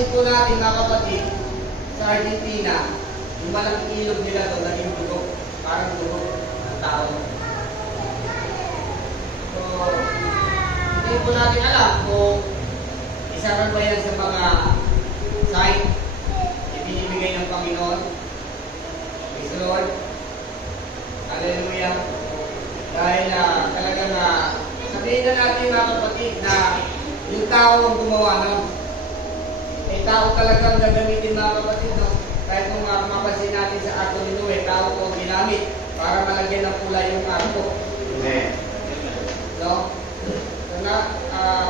napapansin po natin mga kapatid, sa Argentina, yung malaking ilog nila doon, naging dugo. Parang dugo ng tao. So, hindi po natin alam kung isa rin ba yan sa mga sign ibinibigay ng Panginoon. Praise the Lord. Hallelujah. Dahil talagang sabihin na natin mga kapatid na yung tao ang gumawa nun. Eh, tao talagang gagamitin mga kapatid, no? Kahit kung mapapansin natin sa arko ni Noe, tao ko ginamit para malagyan ng kulay yung arko. Amen. No? So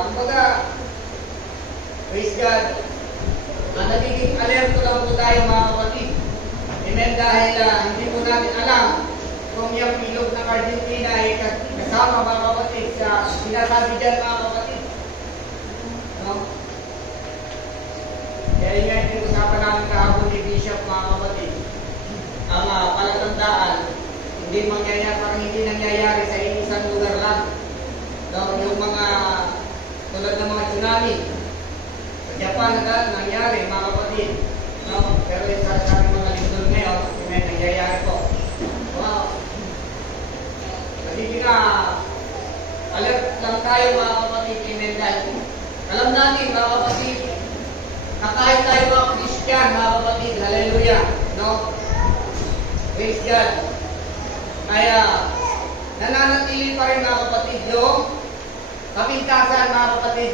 kumbaga, praise God, nagiging alerto lang po tayo mga kapatid. Amen, dahil hindi po natin alam kung yung ilog ng Argentina ay kasama mga kapatid sa sinasabi dyan mga kapatid. No? Kaya yun nga yung usapan namin kahapon ni Bishop mga kapatid. Ang palatandaan, hindi mangyayari, parang hindi nangyayari sa isang lugar lang. No? Yung mga tulad ng mga tsunami. Sa Japan nangyari mga kapatid. No? Pero yung sa mga lindol ngayon, may nangyayari po. Wow. Nagiging alert lang tayo mga kapatid. Amen. Dahil alam natin mga kapatid, na kahit tayo mga Christian, mga kapatid, hallelujah, no? Praise God. Kaya, nananatili pa rin mga kapatid yung kapintasan mga kapatid.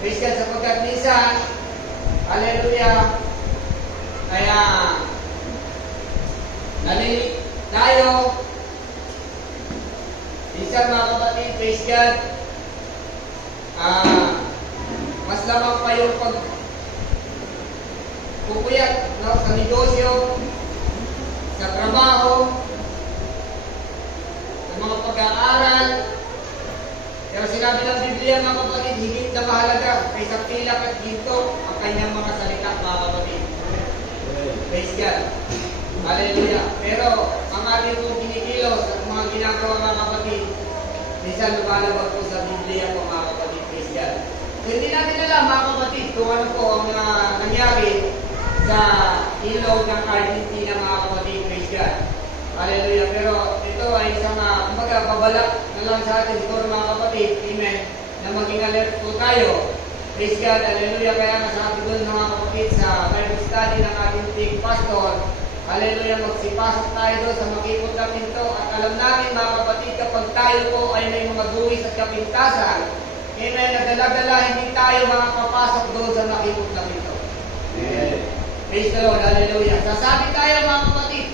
Praise God, sapagkat minsan, hallelujah, kaya, nalilig tayo, minsan mga kapatid, praise God, mas lamang pa yung pupuyat, no? Sa negosyo, sa trabaho, sa mga pag-aaral. Pero sinabi ng Biblia mga kapatid, higit na mahalaga kaysa pilak at ginto ang kanyang mga salita mga kapatid. Praise God. Hallelujah. Pero ang ating kong kinikilos at mga ginagawa mga kapatid, minsan lumalabag po sa Biblia po mga kapatid. Praise God. So, hindi natin alam mga kapatid kung ano po ang nangyari sa ilog ng Argentina mga kapatid. Praise God. Hallelujah. Pero ito ay isang kumbaga babalak na lang sa atin siguro mga kapatid. Amen. Na maging alert po tayo. Praise God. Hallelujah. Kaya masabi doon mga kapatid sa Bible study ng ating team pastor. Hallelujah. Magsipasok tayo doon sa makikot na pinto. At alam natin mga kapatid kapag tayo po ay may mga duwis at kapintasan, amen, nagdala-dala, hindi tayo makakapasok doon sa nakikot na pinto. Amen. Praise the Lord. Hallelujah. Sasabi tayo mga kapatid.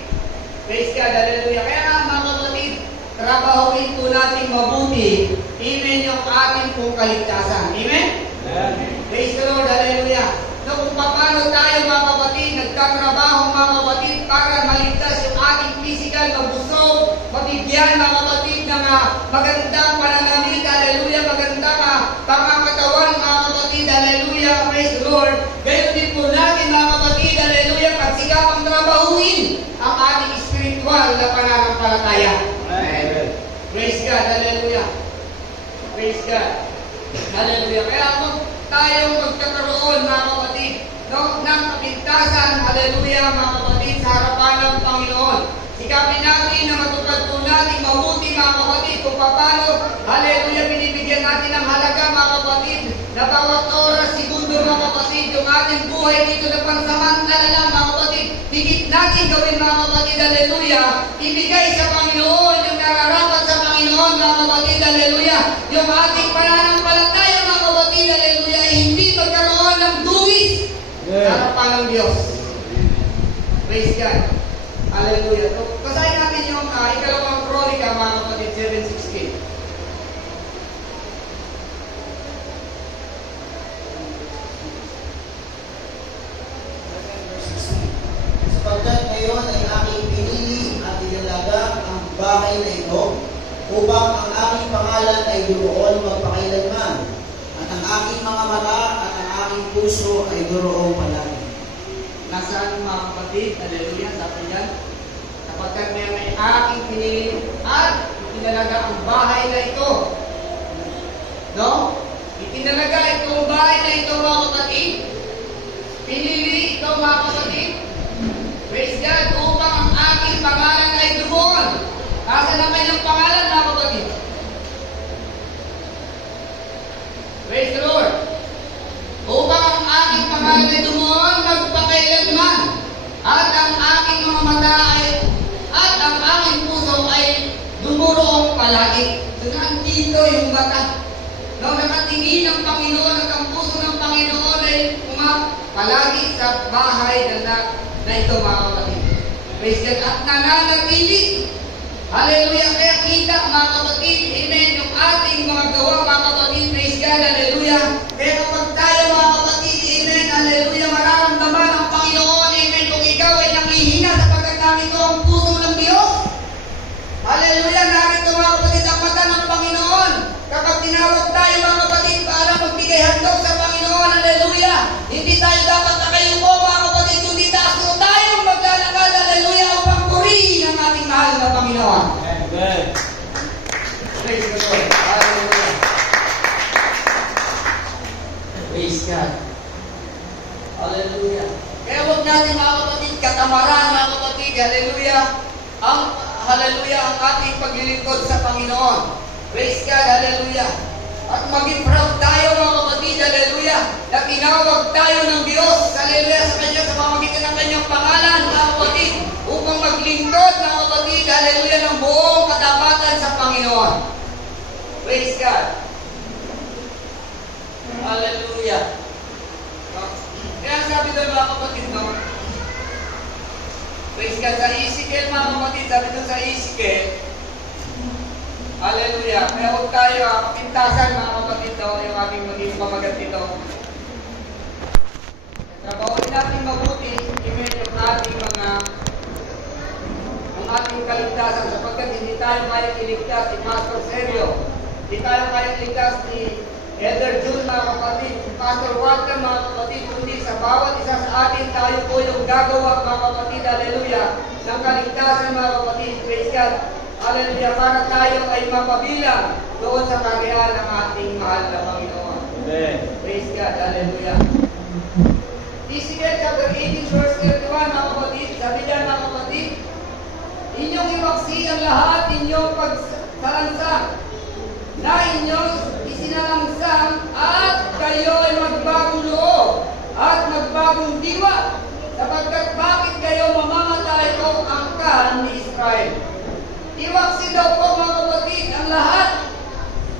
Praise God. Hallelujah. Kaya mga kapatid, trabahuin po natin mabuti. Amen, yung ating pong kaligtasan. Amen? Amen. Praise the Lord. Hallelujah. So kung paano tayo mga kapatid, nagtatrabaho mga kapatid para maligtas yung ating physical, mabusog, mabigyan mga kapatid ng magandang pananamit. Hallelujah. Magandang pangakatawan mga kapatid. Hallelujah. Praise the Lord. Gayon din po natin mga kapatid. Hallelujah. Pagsikapang trabahuin ang ating spiritual na pananampalataya. Amen. Praise God. Hallelujah. Praise God. Hallelujah. Kaya kung tayong magkakaroon mga kapatid, no, ng kapintasan, hallelujah mga kapatid, sa harapan ng Panginoon. Sikapin natin na matupad po natin mabuti mga kapatid kung paano, hallelujah, binibigyan natin ng halaga mga kapatid, na bawat oras, segundo mga kapatid, yung ating buhay dito na pansamantala lang mga kapatid, higit natin gawin mga kapatid, hallelujah, ibigay sa Panginoon yung nararapat sa Panginoon mga kapatid, hallelujah, yung ating pananampalataya mga kapatid, hallelujah, hindi magkaroon ng duwis sa harapan ng Diyos. Praise God. Hallelujah. So, basahin natin yung ikalawang kronika mga kapatid, 7:16. Sapagkat ngayon ay aking pinili at inalaga ang bahay na ito upang ang aking pangalan ay duroon magpakailanman at ang aking mga mata at ang aking puso ay duroong palagi. Nasaan mga kapatid? Hallelujah. Sabi niyan, sapagkat may aking pinili at itinalaga ang bahay na ito. No? Itinalaga itong bahay na ito mga kapatid Pinili ikaw mga kapatid. Praise God, upang ang aking pangalan ay dumuon. Nasaan ang kanyang pangalan mga kapatid? Praise the Lord. Upang ang aking pangalan ay dumuon magpakailanman. At ang aking mga mata ay at ang aking puso ay dumurong palagi. Nandito yung mata. No, nakatingin ang Panginoon at ang puso ng Panginoon ay palagi sa bahay na ito mga kapatid. Praise God. At nananatili. Hallelujah. Kaya kita mga kapatid. Amen. Yung ating mga gawa mga kapatid. Praise God. Hallelujah. Kaya kapag tayo mga kapatid. Amen. Hallelujah. Mararamdaman ang Panginoon. Amen. Kung ikaw ay nakihina sapagkat narito ang puso ng Diyos. Hallelujah. Narito mga kapatid ang mata ng Panginoon. Kapag tinawag tayo mga kapatid para magbigay handog sa Panginoon. Hallelujah. Hindi tayo dapat nakayuko mga kapatid. Kundi tayo maglalakad. Hallelujah. Upang purihin ang ating mahal na Panginoon. Amen. Praise the Lord. Hallelujah. Praise God. Hallelujah. Kaya huwag natin mga kapatid katamaran mga kapatid. Hallelujah. Hallelujah ang ating paglilingkod sa Panginoon. Praise God. Hallelujah. At maging proud tayo mga kapatid. Hallelujah. Na tinawag tayo ng Diyos. Hallelujah. Sa Kanya sa pamamagitan ng Kanyang pangalan mga kapatid. Upang maglingkod mga kapatid. Hallelujah. Ng buong katapatan sa Panginoon. Praise God. Hallelujah. Kaya sabi doon mga kapatid, no? Praise God. Sa Ezekiel mga kapatid, sabi doon sa Ezekiel, hallelujah. Kaya huwag tayo, pintasan mga kapatid, no? Yung aming maging pamagat dito. Trabahoin natin mabuti, amen, yung ating kaligtasan, sapagkat hindi tayo kaya iligtas ni Pastor Sergio. Hindi tayo kaya iligtas ni Elder June mga kapatid, si Pastor Walter mga kapatid, kundi sa bawat isa sa atin tayo po yung gagawa mga kapatid, hallelujah, ng kaligtasan mga kapatid, praise God, hallelujah, para tayo ay mapabilang doon sa kariyan ng ating mahal na Panginoon. Amen. Praise God, hallelujah. Ezekiel chapter 18 verse 31 mga kapatid, sabi niya mga kapatid, inyong iwaksi ang lahat inyong pagsalansang na inyong isinalansang at kayo ay magbagong loob at magbagong diwa sapagkat bakit kayo mamamatay o angkan ni Israel. Iwaksi daw po mga kapatid ang lahat.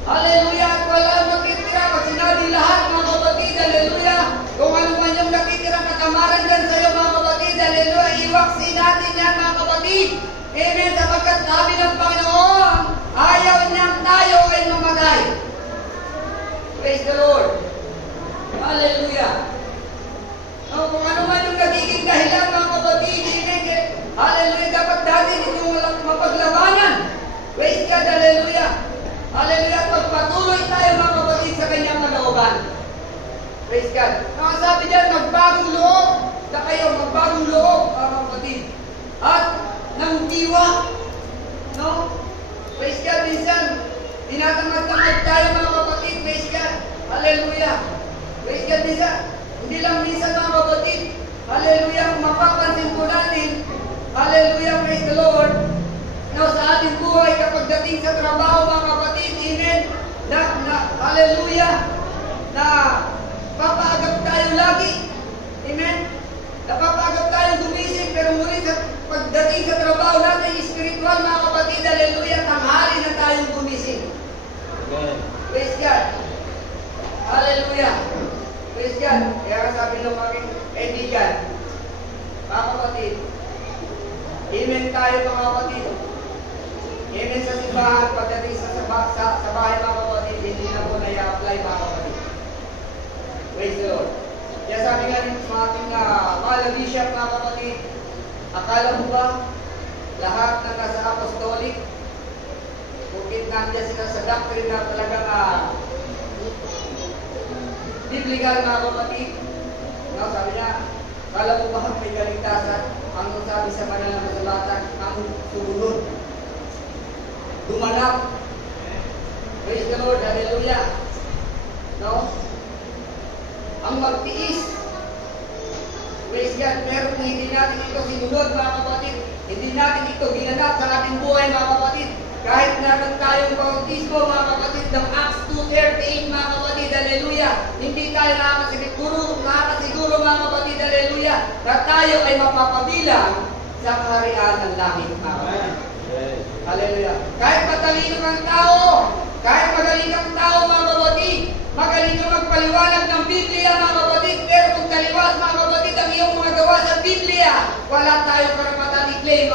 Hallelujah. At walang nakitira. Pag sinabi lahat mga kapatid, hallelujah. Kung ano man yung nakitira katamaran dyan sa iyo mga kapatid, hallelujah. Iwaksi natin yan mga kapatid. Amen. Sapagkat sabi ng Panginoon, ayaw niyang tayo ay mamatay. Praise the Lord. Hallelujah. Kung ano man yung nagiging dahilan mga kapatid, amen. Hallelujah. Dapat dati hindi mo mapaglabanan. Praise God. Hallelujah. Hallelujah. Pagpatuloy tayo mga kapatid sa kanyang kalooban. Praise God. Nakasabi dyan, magbagong loob na kayo, magbagong loob mga kapatid. At ng diwa. No? Praise God. Minsan, tinatamad-tamad tayo mga kapatid. Praise God. Hallelujah. Praise God. Minsan, hindi lang minsan mga kapatid. Hallelujah. Kung mapapansin po natin, hallelujah. Praise the Lord. No, sa ating buhay kapag dating sa trabaho mga kapatid, amen, hallelujah, na papaagap tayo lagi, amen, napapaagap tayo gumising, pero muli sa pagdating sa trabaho natin, spiritual mga kapatid, hallelujah, tanghali na tayong gumising. Amen. Praise God. Hallelujah. Praise God. Kaya sabi ng aking kaibigan, mga kapatid, amen tayo mga kapatid. Amen sa simbahan, pagdating sa bahay mga kapatid, hindi na po na-apply mga kapatid. Praise the Lord. Kaya sabi nga rin sa ating mahal na bishop mga kapatid, akala mo ba lahat ng nasa apostolic, bukit nandiyan sila sa doctrine na talagang biblical mga kapatid. No, sabi niya, akala mo ba may kaligtasan? Ang sabi sa banal na kasulatan, ang sumunod. Dumanap. Praise the Lord. Hallelujah. No? Ang magtiis. Praise God. Pero kung hindi natin ito sinunod, mga kapatid, hindi natin ito ginanap sa ating buhay, mga kapatid, kahit naman tayong bautismo, mga kapatid, ng Acts 2:38, mga kapatid, hallelujah, hindi tayo nakakasiguro, mga kapatid, hallelujah, na tayo ay mapapabilang sa kaharian ng langit, mga kapatid. Hallelujah. Kahit matalino kang tao, kahit magaling kang tao, mga kapatid, magaling kang magpaliwanag ng Biblia, mga kapatid, pero kung taliwas, mga kapatid, ang iyong mga gawa sa Biblia, wala tayong karapatan i-claim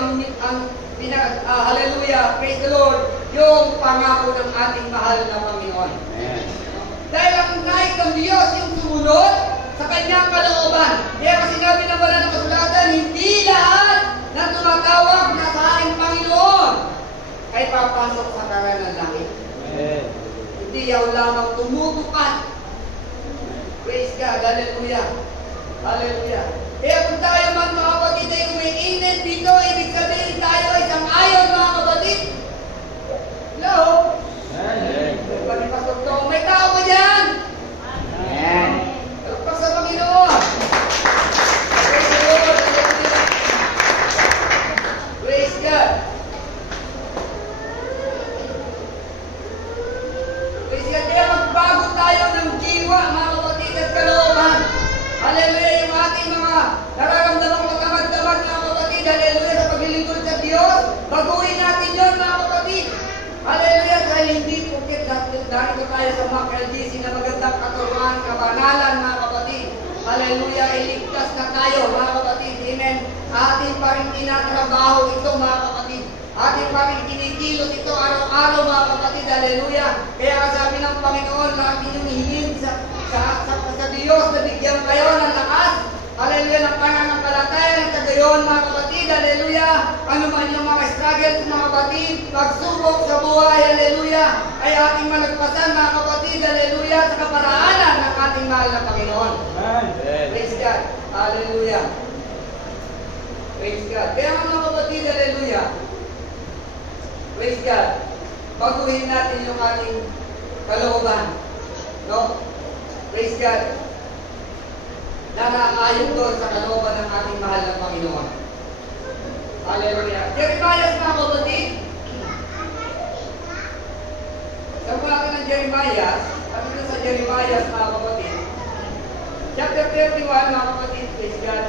hallelujah, praise the Lord, yung pangako ng ating mahal na Panginoon. Amen. Dahil ang nais ng Diyos yung sumunod sa kanyang kalooban. Kaya kasi sinabi ng wala ng kasulatan, hindi lahat na tumatawag na sa ating Panginoon ay papasok sa karan ng langit. Amen. Hindi yaw lamang tumutupad. Praise God, hallelujah. Hallelujah. Kaya kung tayo man, mga kapatid, ay kumiinit dito, ibig sabihin tayo ay sang-ayon, mga kapatid. Hello? Amen. Pastor Tong, may tao ba dyan? Amen. Talakpak sa Panginoon. Praise the Lord. Hallelujah. Praise God. Praise God. Kaya magbago tayo ng jiwa, mga kapatid, at kalooban. Hallelujah. Yung ating mga nararamdamang magkamag-damag, mga kapatid, hallelujah, sa paglilingkod sa Diyos, baguhin natin yun, mga kapatid. Hallelujah. Dahil hindi pukit dahil tayo sa mga LGC na magandang katuruan, kabanalan, mga kapatid. Hallelujah. Iligtas na tayo, mga kapatid. Amen. Ating pa rin tinatrabaho ito, mga kapatid. Ating pa rin kinikilos ito araw-araw, mga kapatid. Hallelujah. Kaya sabi ng Panginoon na ating yung hingin sa Diyos na bigyan kayo ng lakas. Hallelujah. Ng pananampalataya ng kagayon, mga kapatid. Hallelujah. Ano man yung mga struggle, mga kapatid, pagsubok sa buhay, hallelujah, ay ating malagpasan, mga kapatid, hallelujah, sa kaparaanan ng ating mahal na Panginoon. Amen. Praise God. Hallelujah. Praise God. Kaya mga kapatid, hallelujah, praise God, baguhin natin yung ating kalooban. No? Praise God. Na nakaayon doon sa kalooban ng ating mahal na Panginoon. Hallelujah. Jeremiah, mga kapatid. Sa mga ng Jeremiah, at ito sa Jeremiah, mga kapatid. Chapter 31, mga kapatid, praise God.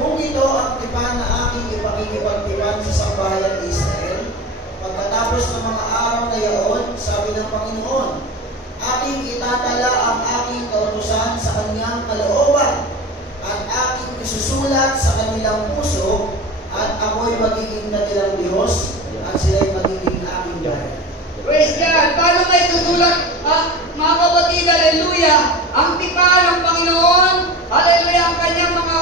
Kung ito ang tipan na aking ipakikipagtipan sa sambahayan ni Israel, pagkatapos ng mga araw na yaon, sabi ng Panginoon, aking itatala ang aking kautusan sa kanyang kalooban, at aking isusulat sa kanilang puso, at ako'y magiging kanilang Diyos, at sila'y magiging aking bahay. Praise God! Paano may susulat, mga kapatid, hallelujah, ang tipan ng Panginoon, hallelujah, ang kanyang mga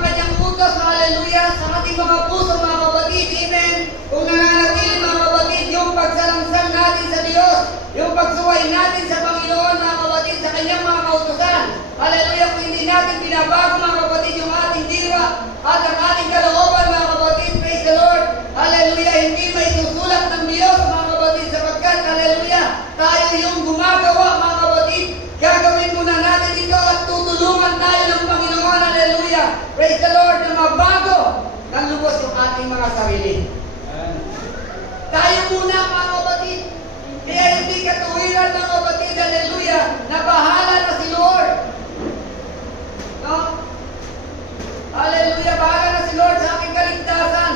kanyang utos, hallelujah, sa ating mga puso, mga kapatid, amen. Kung nananatili, mga kapatid, yung pagsalangsang natin sa Diyos, yung pagsuway natin sa Panginoon, mga kapatid, sa kanyang mga kautusan, hallelujah, kung hindi natin binabago, mga kapatid, yung ating diwa at ang ating kalooban, mga kapatid, praise the Lord, hallelujah, hindi may susulat ng Diyos, mga kapatid, sapagkat, hallelujah, tayo yung gumagawa, mga kapatid, gagawin muna natin ito at tutulungan tayo ng Panginoon, hallelujah, praise the Lord, na mabago ng lubos yung ating mga sarili. Tayo muna, mga kapatid, kaya hindi katuwiran, mga kapatid, hallelujah, na bahala na si Lord. No? Hallelujah, bahala na si Lord sa aking kaligtasan.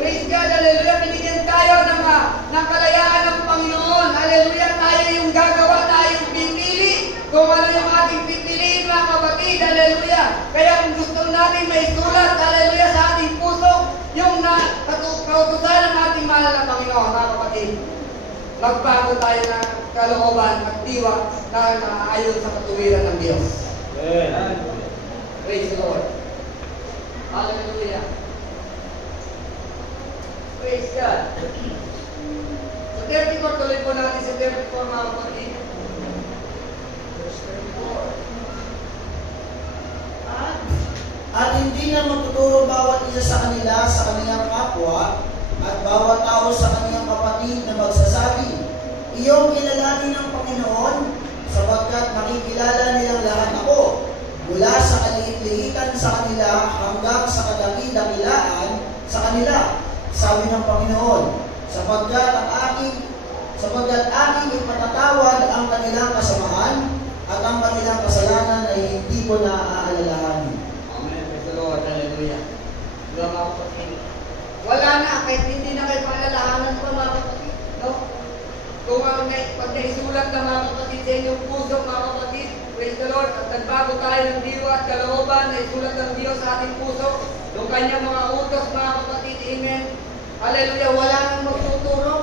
Praise God, hallelujah, binigyan tayo ng kalayaan ng Panginoon. Hallelujah, tayo yung gagawa, tayo yung pipili kung ano yung ating pipiliin, mga kapatid. Hallelujah. Kaya kung gusto natin may sulat, hallelujah, sa ating puso, yung kautusan ng ating mahal na Panginoon, mga kapatid. Magbago tayo ng kalooban at diwa na naayon sa katuwiran ng Diyos. Amen. Praise the Lord. Hallelujah. Praise God. Sa 34, tuloy po natin sa 34, mga kapatid. Verse 34. At hindi na magtuturo bawat isa sa kanila sa bawat tao sa kaniyang kapatid na magsasabi, iyong kilalanin ng Panginoon, sapagkat makikilala nilang lahat ako, mula sa kaliit-liitan sa kanila hanggang sa kadaki-dakilaan sa kanila, sabi ng Panginoon, sapagkat aking ipatatawad ang kanilang kasamaan at ang kanilang kasalanan ay hindi ko na aalalahanin. Amen. Praise the Lord. Hallelujah. Mga kapatid. Wala na, kahit hindi na kayo paalalahanan ko mga kapatid. No? Kung pag naisulat na mga kapatid sa inyong puso, mga kapatid, praise the Lord, at nagbago tayo ng diwa at kalooban, naisulat ng Diyos sa ating puso, yung kanyang mga utos, mga kapatid, amen. Hallelujah, wala nang magtuturo.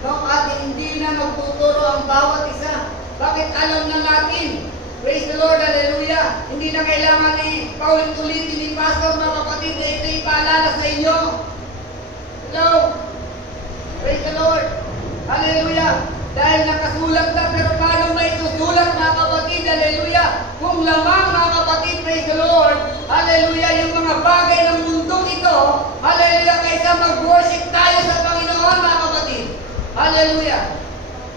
No? At hindi na magtuturo ang bawat isa. Bakit alam na natin? Praise the Lord, hallelujah. Hindi na kailangan paulit-ulitin ni Pastor, mga kapatid, na ito ipaalala sa inyo. Hello? Praise the Lord. Hallelujah. Dahil nakasulat na, pero paano may susulat, mga kapatid? Hallelujah. Kung lamang, mga kapatid, praise the Lord. Hallelujah. Yung mga bagay ng mundong ito, hallelujah, kaysa mag-worship tayo sa Panginoon, mga kapatid. Hallelujah.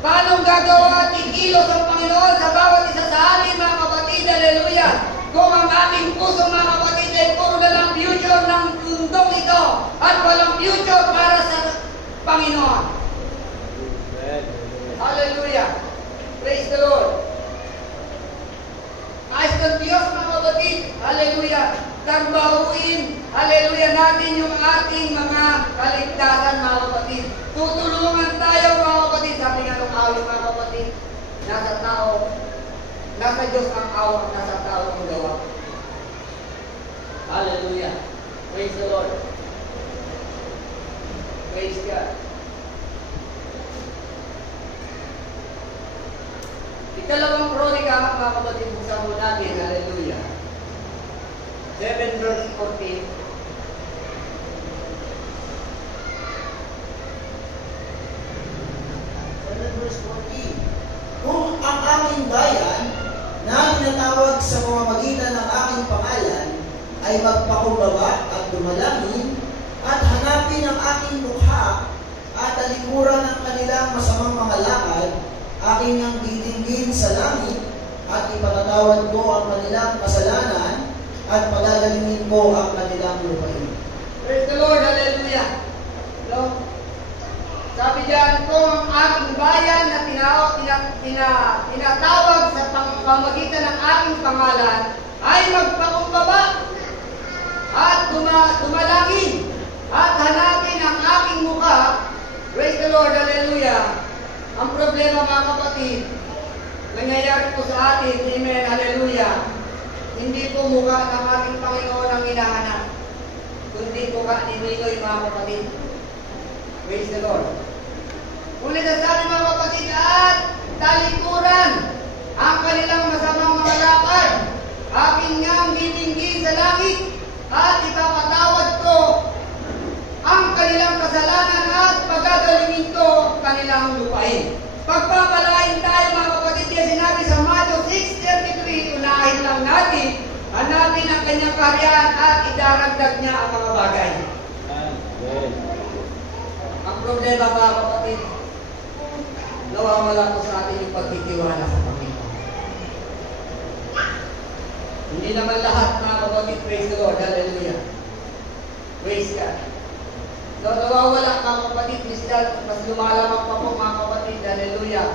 Paano gagawa at ikilos ang Panginoon sa bawat isa sa atin, mga kapatid? Hallelujah. Kung ang ating puso, mga kapatid, ay puro na lang future ng mundong ito at walang future para sa Panginoon. Hallelujah. Praise the Lord. Ayos ng Diyos, mga kapatid. Hallelujah. Trabahuin, hallelujah, natin yung ating mga kaligtasan, mga kapatid. Tutulungan tayo, mga kapatid. Sabi nga nung awit, mga kapatid, nasa tao, nasa Diyos ang awa, nasa tao ang gawa. Hallelujah. Praise the Lord. Praise God. Ikalawang kronika, mga kapatid, buksan mo natin. Hallelujah. 7 verse 14. Kung ang aking bayan na tinatawag sa pamamagitan ng aking pangalan ay magpakumbaba at dumalangin at hanapin ang aking mukha at talikuran ng kanilang masamang mga lakad, aking ang didinggin sa langit at ipatatawad ko ang kanilang kasalanan at pagagalingin ko ang kanilang lupain. Praise the Lord, hallelujah. No? Sabi diyan, kung ang aking bayan na tinatawag sa pamamagitan ng aking pangalan ay magpakumbaba at dumalangin at hanapin ang aking mukha. Praise the Lord, hallelujah. Ang problema, mga kapatid, nangyayari po sa atin, amen, hallelujah. Hindi po mukha ng ating Panginoon ang hinahanap, kundi mukha ni Ninoy, mga kapatid. Praise the Lord. Kung nagsasabi, mga kapatid, at talikuran ang kanilang masamang mga lakad, aking ngang didinggin sa langit, at ipapatawad ko ang kanilang kasalanan at pagagalingin ko kanilang lupain. Pagpapalain tayo, mga kapatid, kaya sinabi sa Matthew 6:33, unahin lang natin, hanapin ang kanyang kaharian at idaragdag niya ang mga bagay. Ang problema, mga kapatid, nawawala po sa atin yung pagtitiwala sa Panginoon. Hindi naman lahat, mga kapatid, praise the Lord, hallelujah. Praise God. So, nawawala, mga kapatid, mas lumalamang pa po, mga kapatid, hallelujah.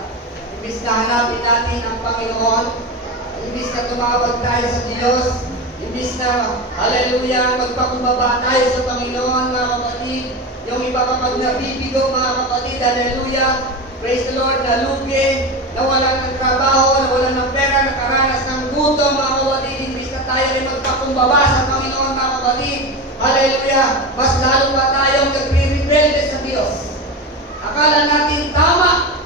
Imbis na hanapin natin ang Panginoon, imbis na tumawag tayo sa Diyos, imbis na, hallelujah, magpakumbaba tayo sa Panginoon, mga kapatid, yung iba kapag nabibigo, mga kapatid, hallelujah, praise the Lord, nalugi, nawalan ng trabaho, nawalan ng pera, nakaranas ng gutom, mga kapatid, imbis na tayo ay magpakumbaba sa Panginoon, mga kapatid, hallelujah, mas lalo pa tayong nagre-rebelde sa Diyos. Akala natin tama.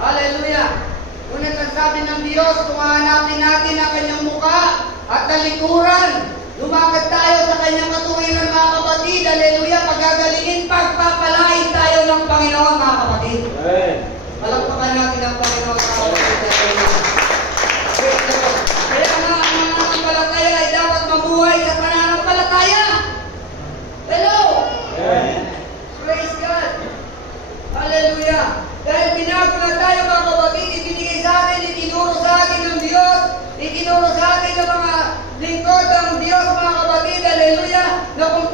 Hallelujah. Kung nagsasabi ng Diyos, kung hahanapin natin ang kanyang mukha at talikuran, lumakad tayo sa kanyang katuwiran, mga kapatid. Hallelujah. Pagagalingin, pagpapalain tayo ng Panginoon, mga kapatid. Palakpakan natin ang Panginoon, mga kapatid. Kaya nga, ang mananampalataya ay dapat mabuhay sa pananampalataya. Hello!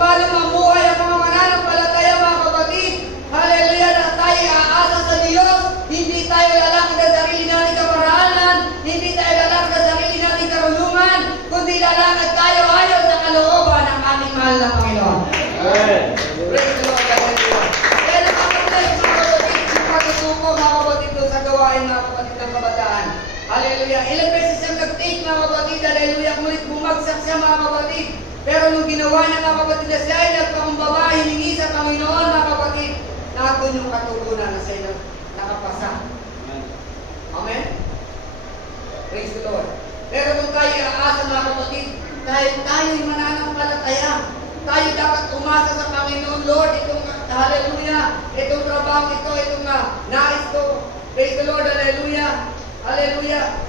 paano mamuhay ang mga mananampalataya, mga kapatid. Hallelujah, na tayo aasa sa Diyos. Hindi tayo lalakad sa sarili nating kaparalan. Hindi tayo lalakad sa sarili nating karunungan. Kundi lalakad tayo ayon sa kalooban ng ating mahal na Panginoon. Amen. Praise the Lord, hallelujah. Kaya nakapag-bless, mga kapatid, yung patutuko, mga kapatid, doon sa gawain, mga kapatid ng kabataan. Hallelujah. Ilang beses siyang nag-take, mga kapatid, hallelujah, ngunit bumagsak siya, mga kapatid. Pero nung ginawa niya, mga kapatid, na siya ay nagpakumbaba, hiningi sa Panginoon, mga kapatid, nandun yung katugunan na siya nakapasa. Amen? Praise the Lord. Pero kung tayo aasa, mga kapatid, tayo'y mananampalataya. Tayo dapat umasa sa Panginoon, Lord, itong hallelujah, itong trabaho ito, itong nais ko. Praise the Lord, hallelujah. Hallelujah.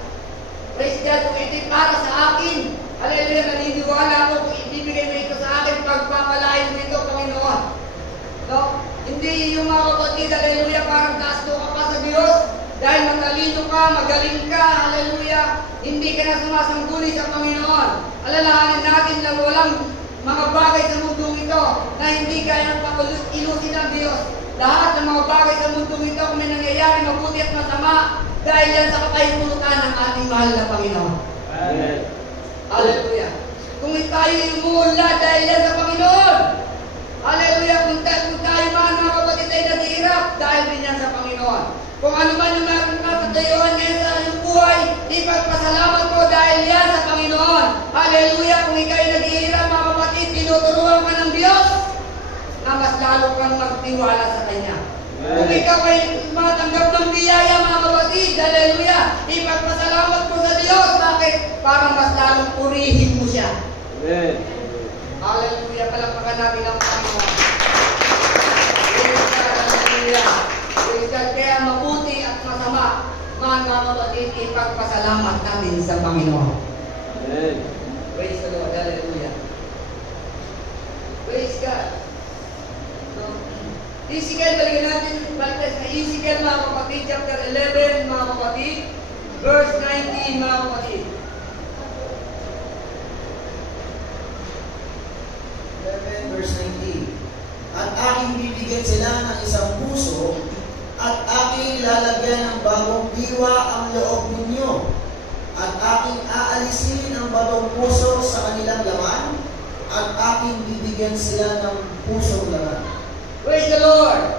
Praise God, kung ito'y para sa akin. Hallelujah, naniniwala ako kung ibibigay mo ito sa akin, pagpapalain mo ito, Panginoon. No? Hindi yung mga kapatid, hallelujah, parang gasto ka pa sa Diyos. Dahil matalino ka, magaling ka, hallelujah. Hindi ka na sumasangguni sa Panginoon. Alalahanin natin na walang mga bagay sa mundong ito na hindi kaya ilusin ng Diyos. Lahat ng mga bagay sa mundong ito, kung may nangyayari mabuti at masama, dahil yan sa kapahintulutan ng ating mahal na Panginoon. Amen. Hallelujah. Kung tayo umuunlad dahil yan sa Panginoon. Hallelujah. Kung tayo man, mga kapatid, ay naghihirap dahil din yan sa Panginoon. Kung ano man yung natin kapatayuan ngayon sa iyong buhay, ipagpasalamat mo dahil yan sa Panginoon. Hallelujah. Kung ikaw ay naghihirap, mga kapatid, tinuturuan ka ng Diyos na mas lalo kang magtiwala sa Kanya. Kung ikaw ay matanggap ng biyaya, mga kapatid, hallelujah, ipagpasalamat mo sa Diyos. Bakit? Para mas lalong purihin mo siya. Amen. Hallelujah, palakpakan natin ang Panginoon. Praise God, hallelujah. Praise God, kaya mabuti at masama, mga kapatid, ipagpasalamat natin sa Panginoon. Amen. Praise the Lord, hallelujah. Praise God. Ezekiel, balikan natin, balikan sa Ezekiel, mga kapatid, chapter 11, mga kapatid, verse 19, mga kapatid. 11 verse 19. At aking bibigyan sila ng isang puso, at aking lalagyan ng bagong diwa ang loob ninyo, at aking aalisin ang bagong puso sa kanilang laman, at aking bibigyan sila ng pusong laman. Praise the Lord!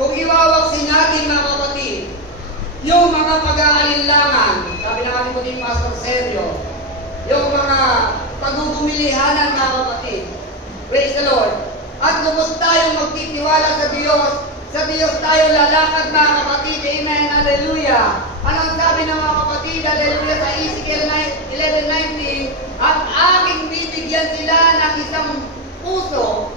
Kung iwawaksin natin, mga kapatid, yung mga pag-aalinlangan, sabi na kami ko din, Pastor Sergio, yung mga pagugumilihanan, mga kapatid, praise the Lord, at lubos tayong magtitiwala sa Diyos tayo lalakad, mga kapatid, amen, hallelujah. Anong sabi ng mga kapatid, hallelujah, sa Ezekiel 11:19, at aking bibigyan sila ng isang puso,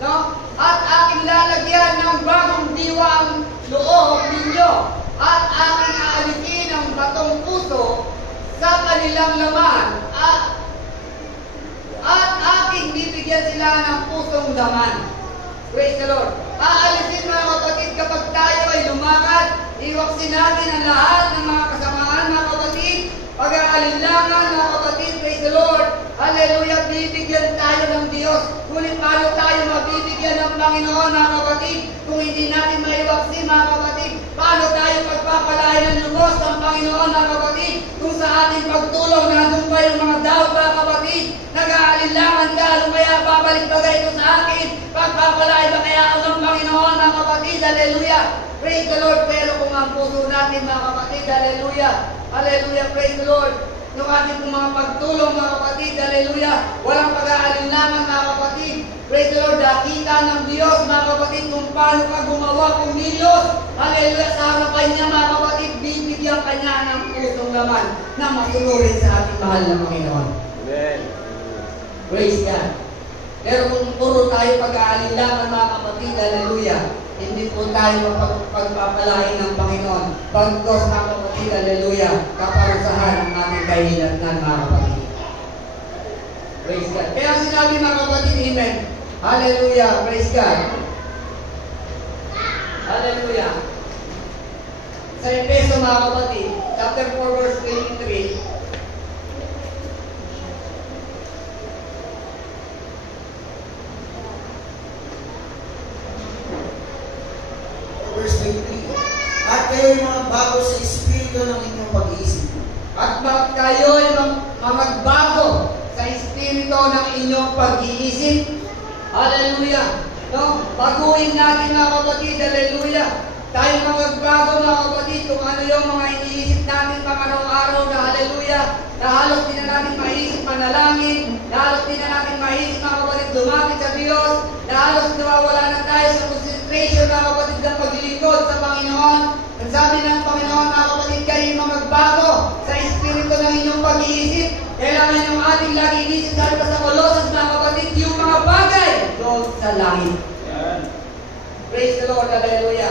no? At aking lalagyan ng bagong diwa ang loob ninyo, at aking aalisin ang batong puso sa kanilang laman, at aking bibigyan sila ng pusong laman. Praise the Lord. Aalisin, mga kapatid, kapag tayo ay lumakad, iwaksin natin ang lahat ng mga kasamaan, mga kapatid, pag-aalinlangan, mga kapatid, praise the Lord. Hallelujah, bibigyan tayo ng Diyos. Ngunit paano tayo mabibigyan ng Panginoon, mga kapatid, kung hindi natin maiwaksin, mga kapatid? Paano tayo magpapalain ng lubos ng Panginoon, mga kapatid? Kung sa ating pagtulong, nandun pa yung mga doubt, mga kapatid, nag-aalinlangan ka, ano kaya babalik ba ito sa akin? Pagpapalain ba kaya ako ng Panginoon, mga kapatid? Hallelujah. Praise the Lord. Pero kung ang puso natin, mga kapatid, hallelujah. Hallelujah, praise the Lord. Yung ating mga pagtulong, mga kapatid, hallelujah. Walang pag-aalinlangan, mga kapatid. Praise the Lord, nakita ng Diyos, mga kapatid, kung paano ka gumawa kung Diyos. Hallelujah, sa harapan niya, mga kapatid, bibigyan ka niya ng pusong laman na masunurin sa ating mahal na Panginoon. Amen. Praise God. Pero kung puro tayo pag-aalinlangan, mga kapatid, hallelujah, hindi po tayo pagpapalain ng Panginoon. Pagkos, mga kapatid, hallelujah, kaparusahan ang ating kahinatnan, mga kapatid. Praise God. Kaya sinabi, mga kapatid, amen. Hallelujah, praise God. Hallelujah. Sa Efeso, mga kapatid, chapter 4, verse 23, kayo'y magbago sa espiritu ng inyong pag-iisip. At kayo'y magbago sa espiritu ng inyong pag-iisip. Hallelujah. No? Baguhin natin mga kapatid. Hallelujah. Tayo magbago mga kapatid kung ano yung mga iniisip natin pang araw-araw na hallelujah. Na halos din na natin maisip manalangin. Na halos din na natin maisip mga kapatid lumapit sa Diyos. Na halos nawawala na tayo sa concentration mga kapatid ng paglilingkod sa Panginoon. Ang sabi ng Panginoon mga kapatid, kayo magbago sa espiritu ng inyong pag-iisip. Kailangan yung ating lagi inisip sabi pa sa Colossus mga kapatid, yung mga bagay doon sa langit. Praise the Lord, hallelujah.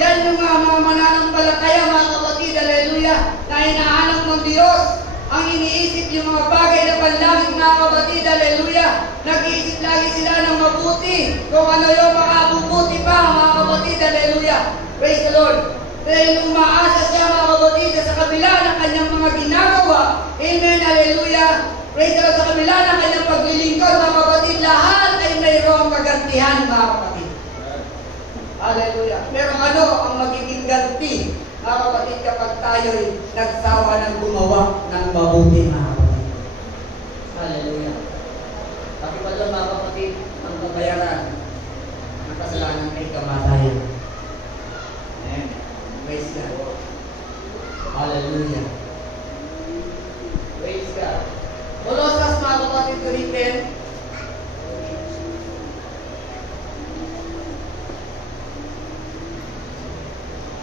Yan yung mga mananampalataya mga kapatid, hallelujah, na hinahanap ng Diyos. Ang iniisip yung mga bagay na panlangit mga kapatid, hallelujah. Nag-iisip lagi sila ng mabuti. Kung ano yung makabubuti pa mga kapatid, hallelujah. Praise the Lord. Dahil umaasa siya mga kapatid sa kabila ng kanyang mga ginagawa. Amen, hallelujah. Praise the Lord, sa kabila ng kanyang paglilingkod mga kapatid, lahat ay mayroong kagantihan mga kapatid. Hallelujah. Pero ano ang magiging ganti, mga kapatid, kapag tayo'y nagsawa ng gumawa ng mabuti, mga kapatid? Hallelujah. Tapi pala mga kapatid, ang kabayaran ng kasalanan ay kamatayan. Amen. Praise God. Hallelujah. Praise God. Colossus mga kapatid, 3:10.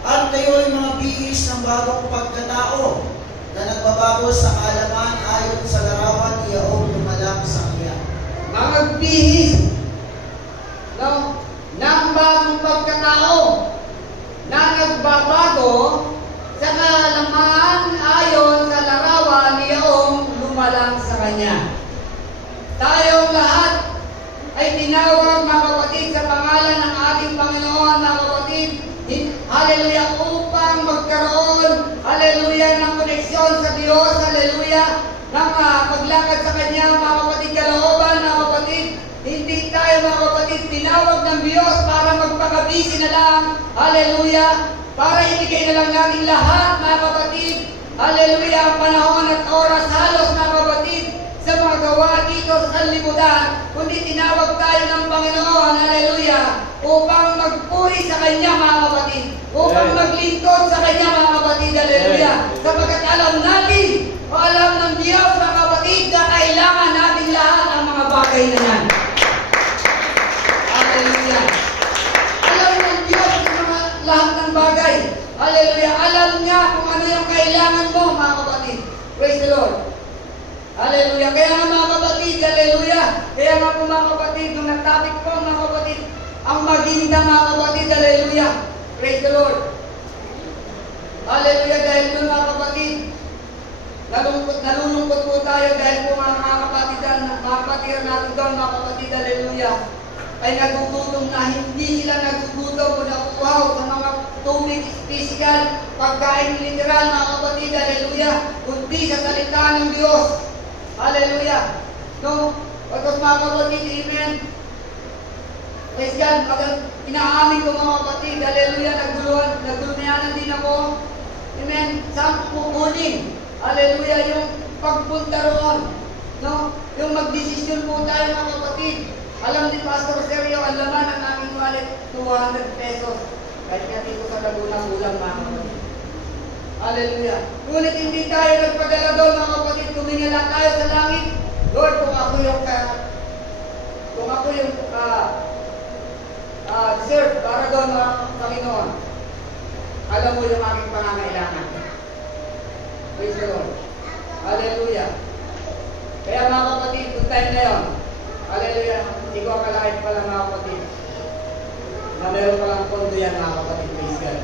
At kayo'y mga bihis ng bagong pagkatao na nagbabago sa kaalaman ayon sa larawan iyaong lumalang sa Kanya. Mga bihis, no, ng bagong pagkatao na nagbabago sa kaalaman ayon sa larawan iyaong lumalang sa Kanya. Tayong lahat ay tinawag mga kapatid sa pangalan ng ating Panginoon mga kapatid. Hallelujah, upang magkaroon, hallelujah, ng koneksyon sa Diyos, hallelujah, ng paglakad sa Kanya, mga kapatid, kalooban, mga kapatid. Hindi tayo, mga kapatid, tinawag ng Diyos para magpakabisi na lang, hallelujah, para ibigay na lang natin lahat, mga kapatid, hallelujah, ang panahon at oras halos, mga kapatid, sa mga gawa dito sa sanlibutan, kundi tinawag tayo ng Panginoon, hallelujah, upang magpuri sa Kanya mga kapatid, upang maglingkod sa Kanya mga kapatid, hallelujah, sapagkat alam natin, o alam ng Diyos mga kapatid, na kailangan natin lahat ang mga bagay na yan. Hallelujah. Alam ng Diyos ang mga lahat ng bagay. Hallelujah. Alam niya kung ano yung kailangan mo mga kapatid. Praise the Lord. Hallelujah. Kaya nga mga kapatid, hallelujah. Kaya nga po mga kapatid, nung nag-topic po mga kapatid, ang maganda mga kapatid, hallelujah. Praise the Lord. Hallelujah. Dahil doon mga kapatid, nalulungkot po tayo dahil po mga kapatid, mga kapatid natin doon mga kapatid, hallelujah, ay nagugutom na hindi sila nagugutom o nakuhaw sa mga tubig physical, pagkain literal mga kapatid, hallelujah, kundi sa salita ng Diyos. Hallelujah. No? Pagkos mga kapatid, amen. Praise God. Inaamin ko mga kapatid, hallelujah, nagdulumayanan din ako. Amen. Saan ko kukunin? Hallelujah, yung pagpunta roon. No? Yung magdesisyon po tayo mga kapatid. Alam ni Pastor Sergio, ang laman ng aming wallet, 200 pesos. Kahit nga dito sa Laguna, kulang mga kapatid. Hallelujah. Ngunit hindi tayo nagpadala doon mga kapatid, tumingala tayo sa langit. Lord, kung ako yung deserve para doon mga Panginoon, alam mo yung aking pangangailangan. Praise the Lord. Hallelujah. Kaya mga kapatid, kung time na yun, hallelujah, hindi ko akalain pala mga kapatid, na meron palang pondo yan mga kapatid, praise God.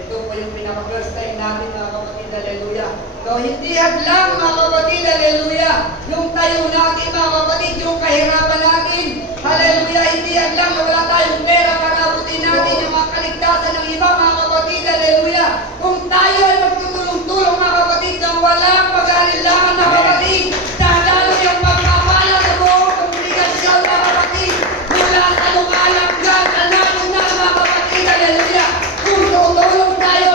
Ito po yung pinaka-first time natin mga kapatid, hallelujah. So, hindi hadlang mga kapatid, hallelujah. Yung tayo natin mga kapatid, yung kahirapan natin, hallelujah, hindi hadlang na wala tayong pera para abutin natin yung mga kaligtasan ng iba mga kapatid, hallelujah. Kung tayo ay magtutulong-tulong mga kapatid, na walang pag-aalilangan mga kapatid, dahil yung pagpapala sa buong kongregasyon mga kapatid, mula sa lumalanggan, alam mo na mga kapatid, hallelujah. Kung tutulong tayo,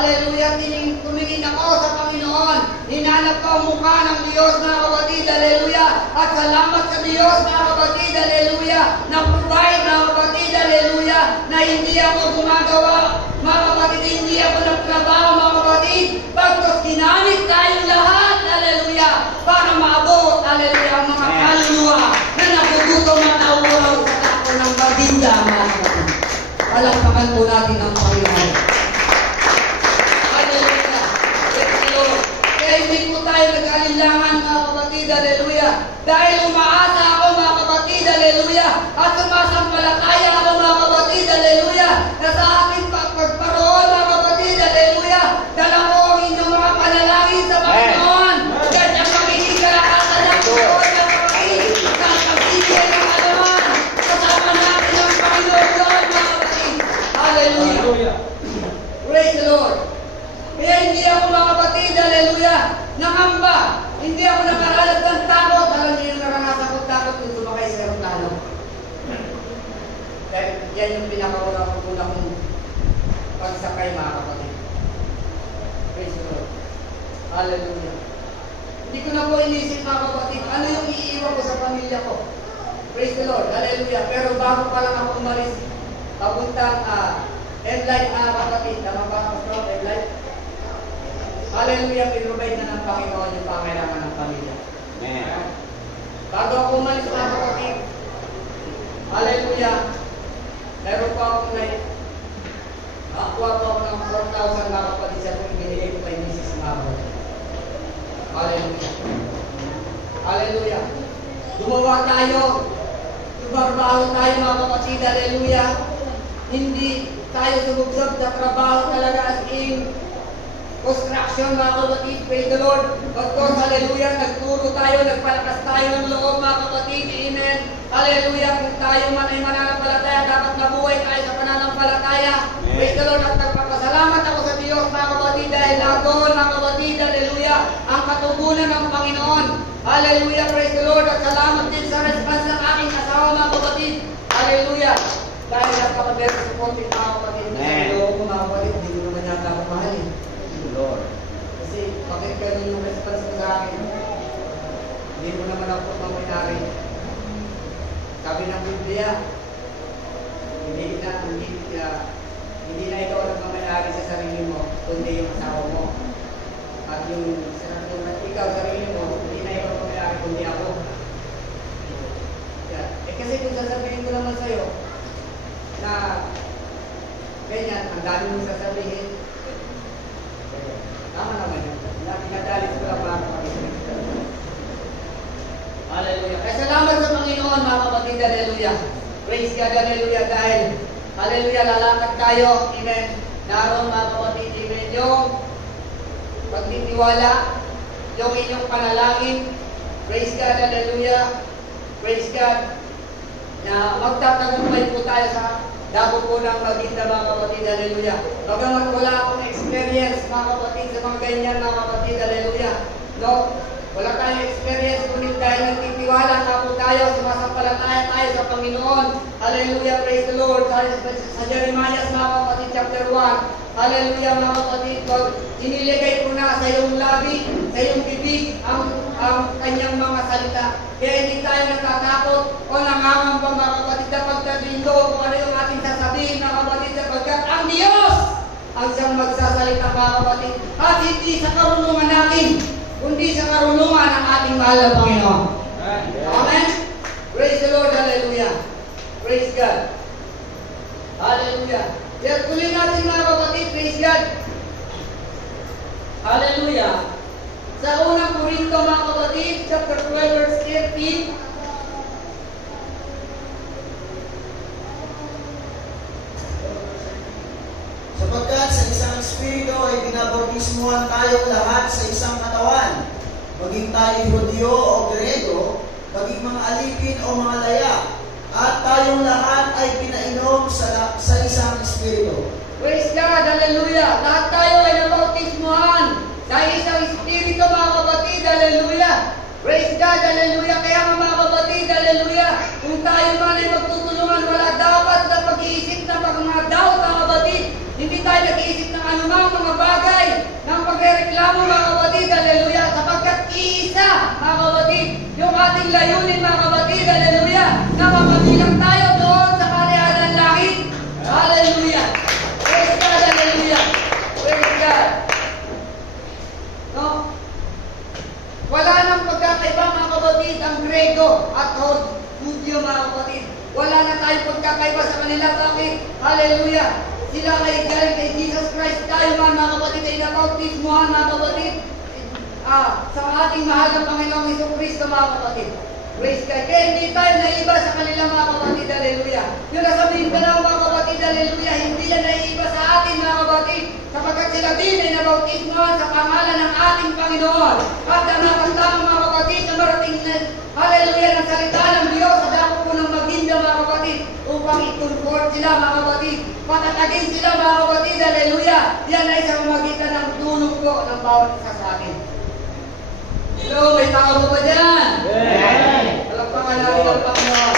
Hallelujah, tumingin ako sa Panginoon. Hinanap ko ang mukha ng Diyos, mga kapatid. Hallelujah. At salamat sa Diyos, mga kapatid. Hallelujah. Na provide, mga kapatid. Hallelujah. Na hindi ako gumagawa, mga kapatid. Hindi ako nagtrabaho, mga kapatid. Pagkos ginamit tayong lahat. Hallelujah. Para maabot, hallelujah, ang mga kaluluwa na nagugutom at nauuraw sa tako ng bagita, mga kapatid. Palakpakan po natin ang Panginoon. Hallelujah. Praise the Lord. Kaya hindi po tayo nag-alilangan, mga kapatid. Hallelujah. Dahil umaasa ako, mga kapatid. Hallelujah. At sumasampalataya ako, mga kapatid. Hallelujah. Na sa aking pagparoon, mga kapatid. Hallelujah. Dala mo ang inyong mga panalangin sa Panginoon. Dahil ang pagkikilakatan ng Panginoon, mga kapatid. Dahil pagbibigay ng alaman. Kasama natin ang Panginoon, mga kapatid. Hallelujah. Praise the Lord. Kaya hindi ako, mga kapatid, hallelujah, nangamba. Hindi ako nakaralas ng takot. Alam niyo yung naranasan ko takot kung sumakay sa aeroplano. Dahil yan yung pinakauna kong pagsakay, mga kapatid. Praise the Lord. Hallelujah. Hindi ko na po inisip, mga kapatid, ano yung iiwan ko sa pamilya ko. Praise the Lord. Hallelujah. Pero bago pa lang ako umalis, papuntang Headlight, mga kapatid. Tama ba, Pastor? Headlight? Hallelujah. Pinrovide na ng Panginoon yung pangailangan ng pamilya. Amen. Bago ako umalis, mga kapatid, hallelujah, meron pa ako nakakuha pa ako ng 4,000, mga kapatid, sa kung binigay ko kay Mrs. Mabel. Hallelujah. Hallelujah. Gumawa tayo, tumarbaho tayo, mga kapatid. Hallelujah. Hindi tayo sumubsob sa trabaho talaga as in construction, mga kapatid. Praise the Lord. Pagkos, hallelujah, nagturo tayo, nagpalakas tayo ng loob, mga kapatid. Amen. Hallelujah. Kung tayo man ay mananampalataya, dapat nabuhay tayo sa pananampalataya. Praise the Lord. At nagpapasalamat ako sa Diyos, mga kapatid, dahil nagoon, mga kapatid, hallelujah, ang katugunan ng Panginoon. Hallelujah. Praise the Lord. At salamat din sa response ng aking asawa, mga kapatid. Hallelujah. Dahil napakabera sa konti, mga kapatid. Sa loob ko, mga kapatid, hindi ko naman yata ako mahalin. Lord. Kasi bakit ganun yung response ko sa akin? Hindi mo naman ako mamayari. Sabi ng Biblia, hindi na ikaw ang mamayari sa sarili mo, kundi yung asawa mo. At yung ikaw, sarili mo, hindi na ikaw mamayari, kundi ako. Kasi kung sasabihin ko naman sa'yo, na ganyan, ang dami mong sasabihin, tama naman yun. Pinadalit ko lang, mga kapatid. Hallelujah. Kaya salamat sa Panginoon, mga kapatid. Hallelujah. Praise God. Hallelujah. Dahil, hallelujah, lalakad tayo. Amen. Naroon, mga kapatid. Amen. Yung pagtitiwala, yung inyong panalangin. Praise God. Hallelujah. Praise God. Na magtatagumpay po tayo sa dabo po ng Maguinda, mga kapatid. Hallelujah. Bagamat wala akong experience, mga kapatid, sa mga ganyan, mga kapatid. Hallelujah. No? Wala tayong experience, ngunit dahil nagtitiwala na po tayo, sumasampalataya tayo sa Panginoon. Hallelujah. Praise the Lord. Sa Jeremiah, mga kapatid, chapter 1. Hallelujah, mga kapatid. Iniligay ko na sa iyong labi, sa iyong bibig, ang kanyang mga salita. Kaya hindi tayo natatakot o nangangamba, mga kapatid, na pagdatinto kung ano yung ating sasabihin, mga kapatid, sapagkat ang Diyos ang siyang magsasalita, mga kapatid. At hindi sa karunungan natin, kundi sa karunungan ng ating mahal na Panginoon. Amen? Praise the Lord. Hallelujah. Praise God. Hallelujah. Kaya tuloy natin, mga kapatid. Praise God. Hallelujah. Sa unang Korinto, mga kapatid, chapter 12, verse 13. Sapagkat sa isang Espiritu ay binabautismuhan tayong lahat sa isang katawan, maging tayo Hudyo o Grego, maging mga alipin o mga laya, at tayong lahat ay pinainom sa isang Espiritu. Praise God, hallelujah. Lahat tayo ay nabautismuhan sa isang Espiritu, mga kapatid, hallelujah. Praise God, hallelujah. Kaya mga kapatid, hallelujah, kung tayo man ay magtutulungan, wala dapat na pag-iisip na mga doubt, mga kapatid. Hindi tayo nag-iisip ng anumang mga bagay ating layunin mga kapatid, hallelujah, na mapabilang tayo doon sa kaharian ng langit. Hallelujah. Praise God, hallelujah. Praise God. No? Wala nang pagkakaiba mga kapatid ang Grego at Hudyo mga kapatid. Wala na tayong pagkakaiba sa kanila. Bakit? Hallelujah. Sila ay galing kay Jesus Christ. Tayo man mga kapatid ay nabautismuhan mga kapatid. Sa ating mahal na Panginoong Jesucristo mga kapatid. Praise God. Kaya hindi tayo naiba sa kanila mga kapatid. Hallelujah. Yung nasabihin ka na mga kapatid. Hallelujah. Hindi yan naiba sa atin mga kapatid. Sapagkat sila din ay nabautismuhan sa pangalan ng ating Panginoon. At ang nakasama mga kapatid na marating na hallelujah ng salita ng Diyos sa dako po ng Maginda mga kapatid upang i-comfort sila mga kapatid. Patatagin sila mga kapatid. Hallelujah. Yan ay sa pamamagitan ng tulong po ng bawat isa sa atin. Hello, may tao mo ba dyan? Amen. Palakpakan natin ang Panginoon.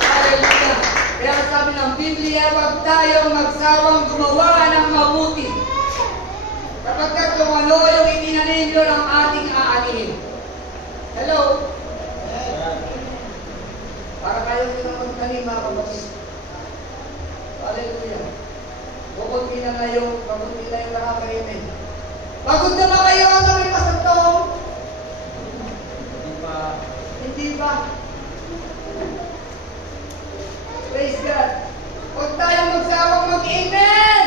Hallelujah. Kaya sabi ng Biblia, huwag tayong magsawang gumawa ng mabuti. Kapagkat kung ano yung itinanim yun ang ating aanihin. Hello? Para kayo din ang magtanim mga kapatid. Hallelujah. Bukod na ngayon, pagod na yung nakakaimin. Pagod na ba kayo sa may pasagtong? Hindi ba? Praise God. Huwag tayong magsawang mag-amen!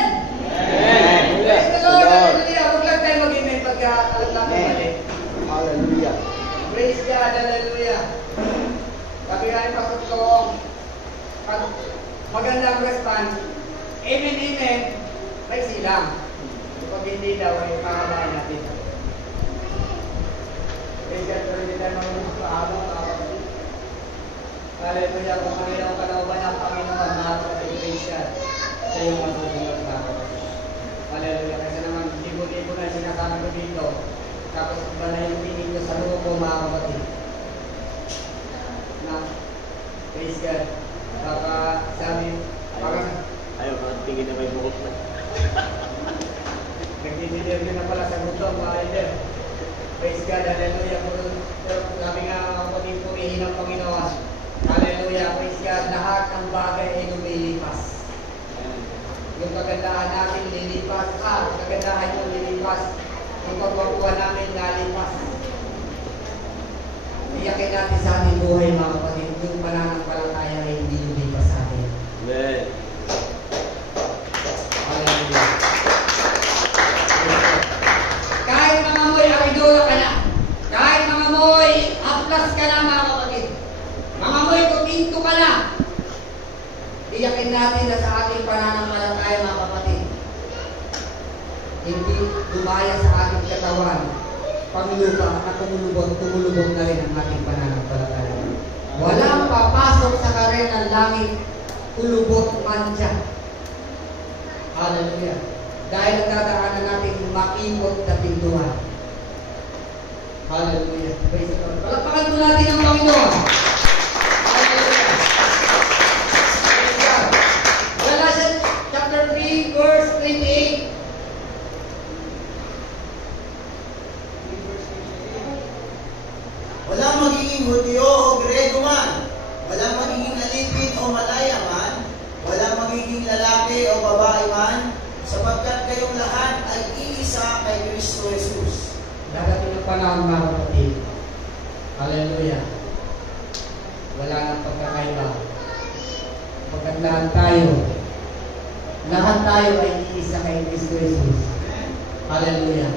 Amen. Praise the Lord. Hallelujah. Huwag lang tayong mag-amen pagka alam natin mali. Hallelujah. Praise God. Hallelujah. Sabi nga ni Pastor Tong, pag magandang response, amen, amen, may silang. Pag hindi daw, ay pangabahan natin. Praise God. Pero hindi tayo marunong pahabang mga kapatid. Hallelujah. Kung kanilang kalauban ng Panginoon, mga kapatid, praise God. Siya yung masusunod mga kapatid. Hallelujah. Kasi naman, libo-libo na sinasama ko dito. Tapos iba na yung pinig ko sa loob ko mga kapatid. Na, praise God. Baka sabi, Ayaw ka tingin na may buhok na. nagdidilir din na pala sa gutom mga leader. Praise God. Hallelujah. Pero sabi nga mga kapatid, purihin ang Panginoon. Hallelujah. Praise God. Lahat ng bagay ay lumilipas. Yung kagandahan natin lilipas. Kagandahan yung lilipas. Yung pagwapuan namin nalipas. Iyakin natin sa ating buhay mga kapatid. Yung pananampalataya ay hindi lumipas sa atin. Amen. Hallelujah. Kahit mga mo'y aridola ka na. Kahit mga mo'y aplas ka na mga kapatid. Mga mo'y kutinto ka na. Iyakin natin na sa ating pananampalataya mga kapatid. Hindi dumaya sa ating katawan. Panglupa na tumulubog na rin ang ating pananampalataya. Walang papasok sa karen ng langit, kulubot man siya. Hallelujah. Dahil ang dadaanan natin makipot na pintuan. Hallelujah. Praise the Lord. Palakpakan po natin ang Panginoon. Hallelujah. Praise God. Galatians chapter 3 verse 28. Walang magiging Hudyo o Grego man, walang magiging alipin o malaya man, walang magiging lalaki o babae man, sapagkat kayong lahat ay iisa kay Kristo Jesus. Dadating ang panahon mga kapatid. Hallelujah. Wala nang pagkakaiba. Pagkandaan tayo. Lahat tayo ay iisa kay Kristo Jesus. Hallelujah.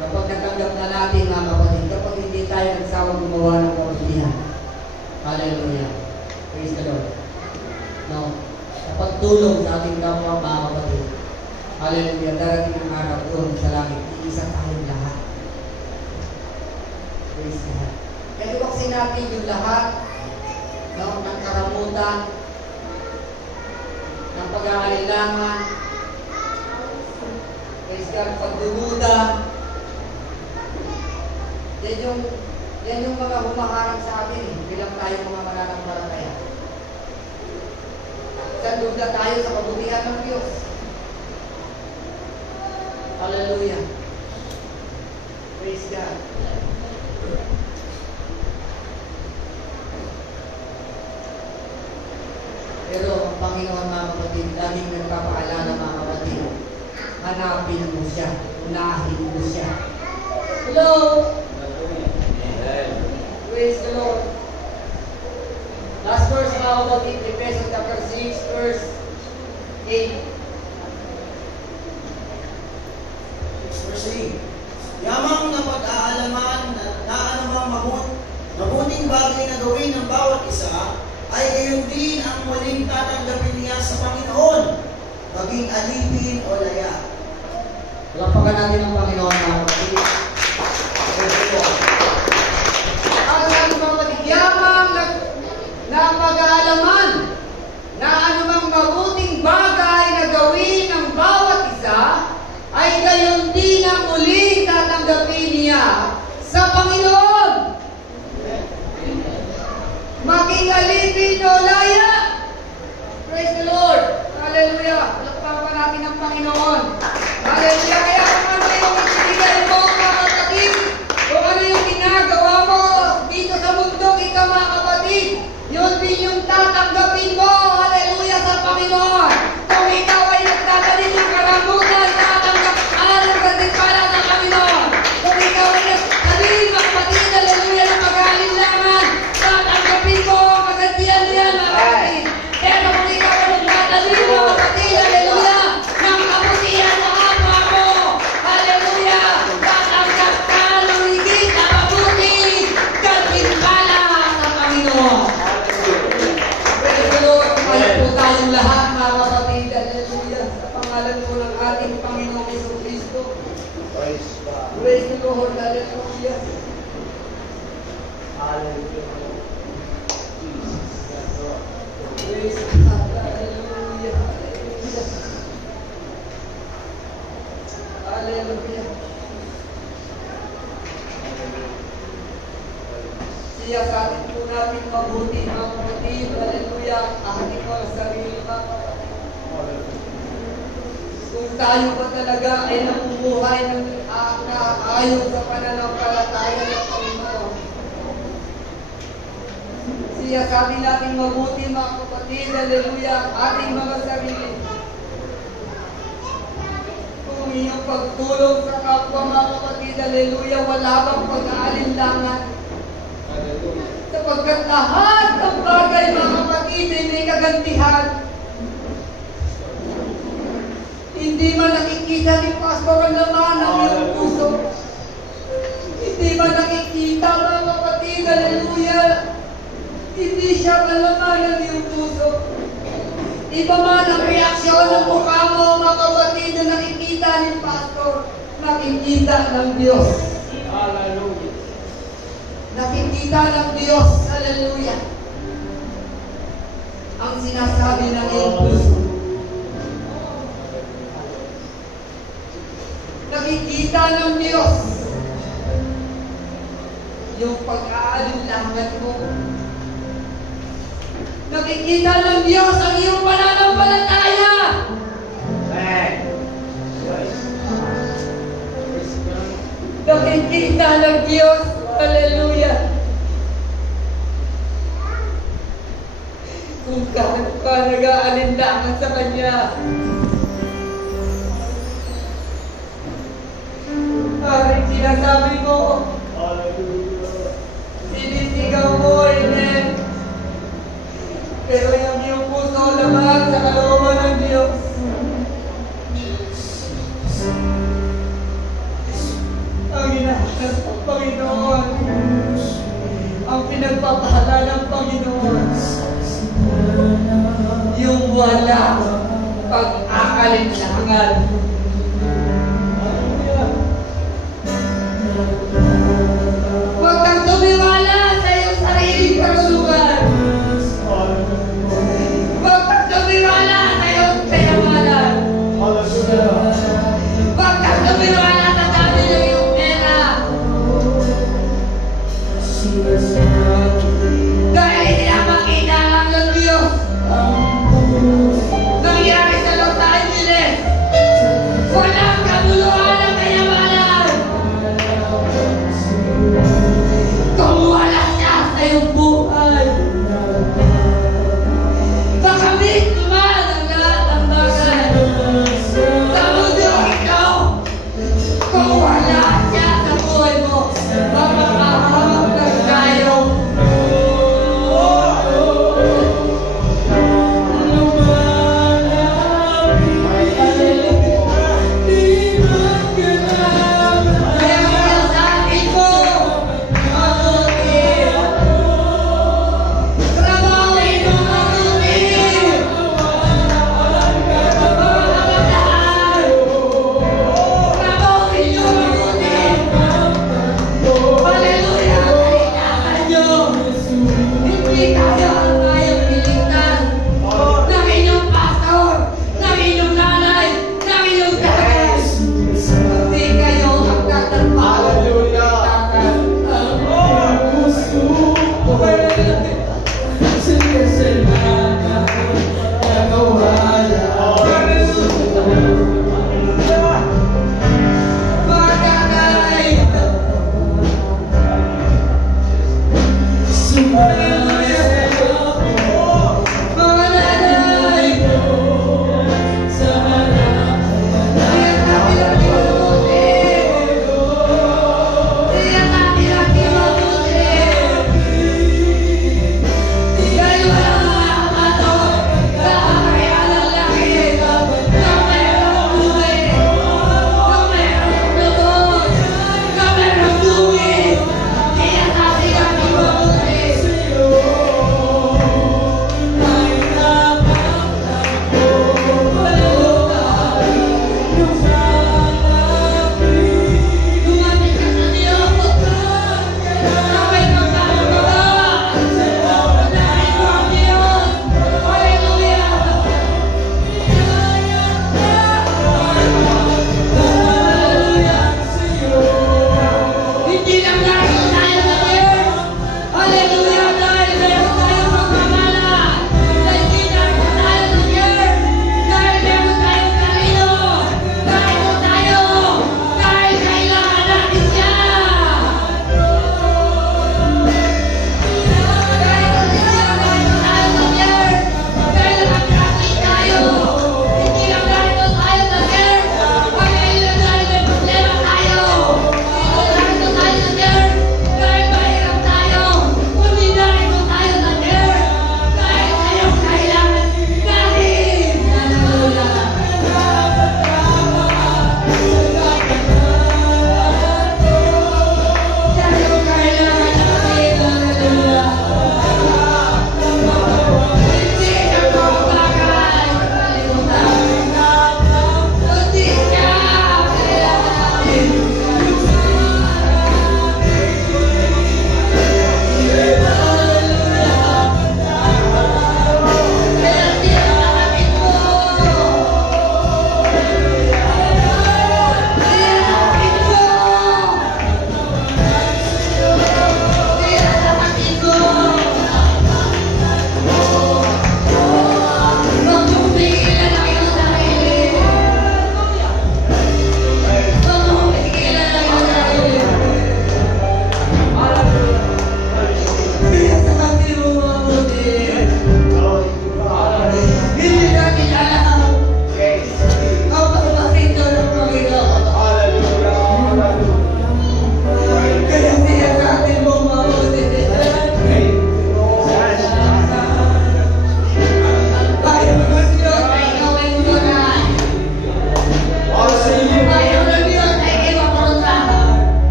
Kapag natanggap na natin mga kapatid, kapag hindi tayo nagsawang gumawa ng kabutihan. Hallelujah. Praise the Lord. No. Kapag tulong sa ating kapwa mga kapatid. Hallelujah. Darating ang araw doon sa langit. Iisa tayong lahat. Praise God. Kaya iwaksin natin yung lahat ng karamutan, ng pag-aalilangan, praise God, pagdududa. Yan yung mga humaharang sa atin bilang tayo mga mananampalataya. Sa duda tayo sa kabutihan ng Diyos. Hallelujah. Praise God. Panginoon mga kapatid, laging nagpapaalala mga kapatid, hanapin mo siya, unahin mo siya. Hello! Praise the Lord. Last verse mga kapatid, Ephesians chapter 6, verse 8. Verse 3. Yamang na pag-aalaman na anumang mabuting bagay na gawin ng bawat isa, ay gayon din ang muling tatanggapin niya sa Panginoon, maging alipin o laya. Lapagan natin ang Panginoon mga kapatid. Ang sabi mga kapatid, yamang na pag-aalaman na anumang mabuting bagay na gawin ng bawat isa, ay gayon din ang muling tatanggapin niya sa Panginoon. Maging alipin o laya. Praise the Lord. Hallelujah. Palakpakan natin ang Panginoon. Hallelujah. Kaya kung ano yung itinigay mo mga kapatid, kung ano yung ginagawa mo dito sa mundong ito mga kapatid, yun din yung tatanggapin mo. Hallelujah sa Panginoon. Kung ikaw ay nagtatanim ng karamutan, tatanggap din para sa Panginoon. Kung ikaw ay nagtatanim mga kapatid, hallelujah, na mag-aalinlangan, tatanggapin mo ang kagantihan niya mga kapatid. Pero kung ikaw ay nagtatanim mga kapatid, hallelujah, ng kabutihan sa kapwa mo, hallelujah, tatanggap ka ng higit na mabuti, gantimpala sa Panginoon. Praise the Lord. Kaya po tayong lahat mga kapatid, hallelujah, sa pangalan po ng ating Panginoong Jesucristo. Praise the Lord, hallelujah. Praise God, hallelujah, hallelujah. Hallelujah. Siya sa atin po natin mabuti mga kapatid, hallelujah, ating mga sarili mga kapatid. Kung tayo pa talaga ay namumuhay ng ayon sa pananampalataya ng Panginoon, siya sa atin natin mabuti mga kapatid, hallelujah, ating mga sarili. Kung iyong pagtulong sa kapwa mga kapatid, hallelujah, wala bang pag-aalinlangan. Sapagkat lahat ng bagay mga kapatid ay may kagantihan. Hindi man nakikita ni Pastor ang laman ng iyong puso. Hindi man nakikita mga kapatid, hallelujah, hindi siya malaman ng iyong puso. Iba man ang reaksyon ng mukha mo mga kapatid na nakikita ni Pastor, nakikita ng Diyos. Hallelujah. Nakikita ng Diyos, hallelujah, ang sinasabi ng iyong puso. Nakikita ng Diyos yung pag-aalinlangan mo. Nakikita ng Diyos ang iyong pananampalataya. Nakikita ng Diyos, hallelujah, kung gaano ka nag-aalinlangan sa Kanya. Haring sinasabi mo, sinisigaw mo, amen. Pero yung iyong puso lamang sa kalooban ng Diyos. Ang hinahanap ng Panginoon, ang pinagpapala ng Panginoon, yung wala pag-aalinlangan. Huwag kang tumiwala sa iyong sariling karunungan. Huwag kang tumiwala sa iyong kayamanan. Huwag kang tumiwala sa dami ng iyong pera. Dahil hindi na makita lang ng Diyos nangyari sa Los Angeles.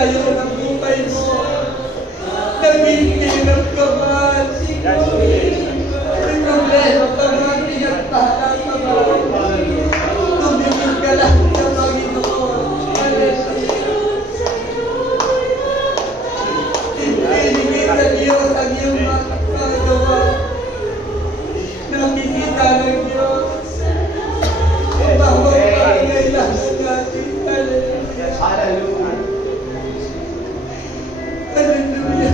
tayo ng buhay mo. Naging hirap ka man. May problema ka man, pinagpahala ka man. Tumingin ka lang sa Panginoon. Tinigil sa Diyos ang iyong magagawa. Nakikita ng Diyos. Bawat pangailangan natin. Hallelujah. Hallelujah.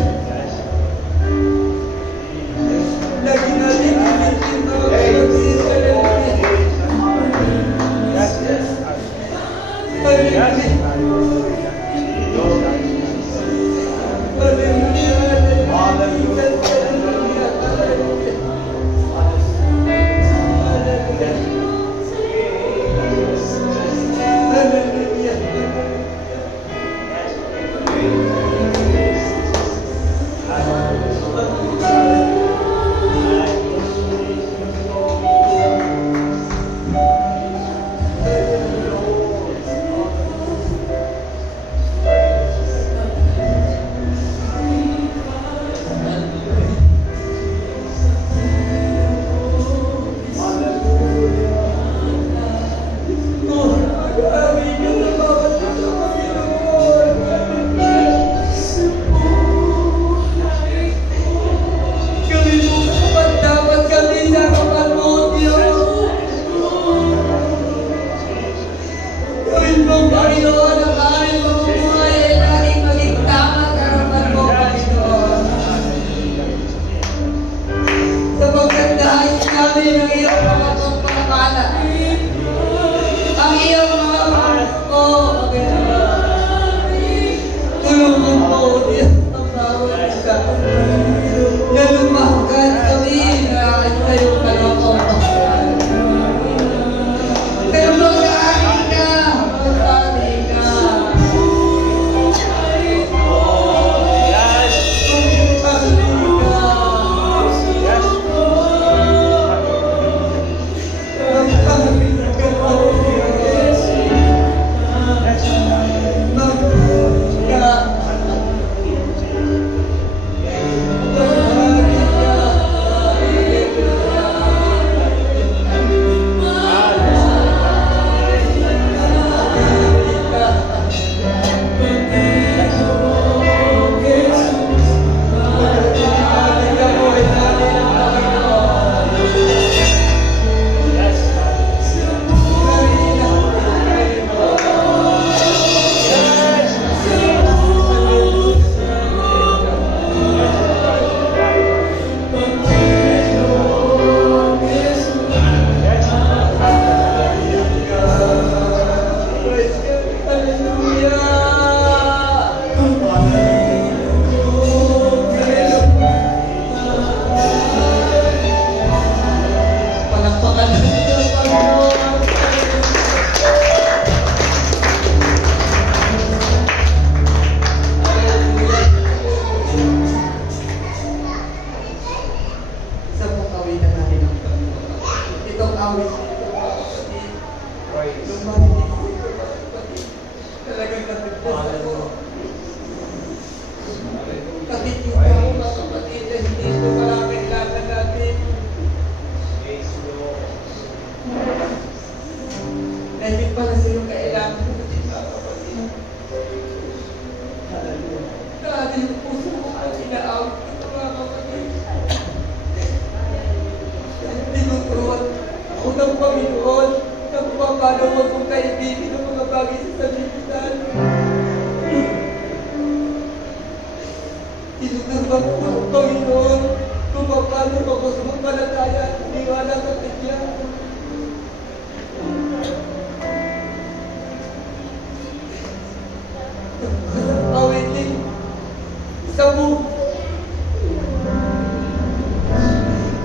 Lagi natin initin mga kapatid.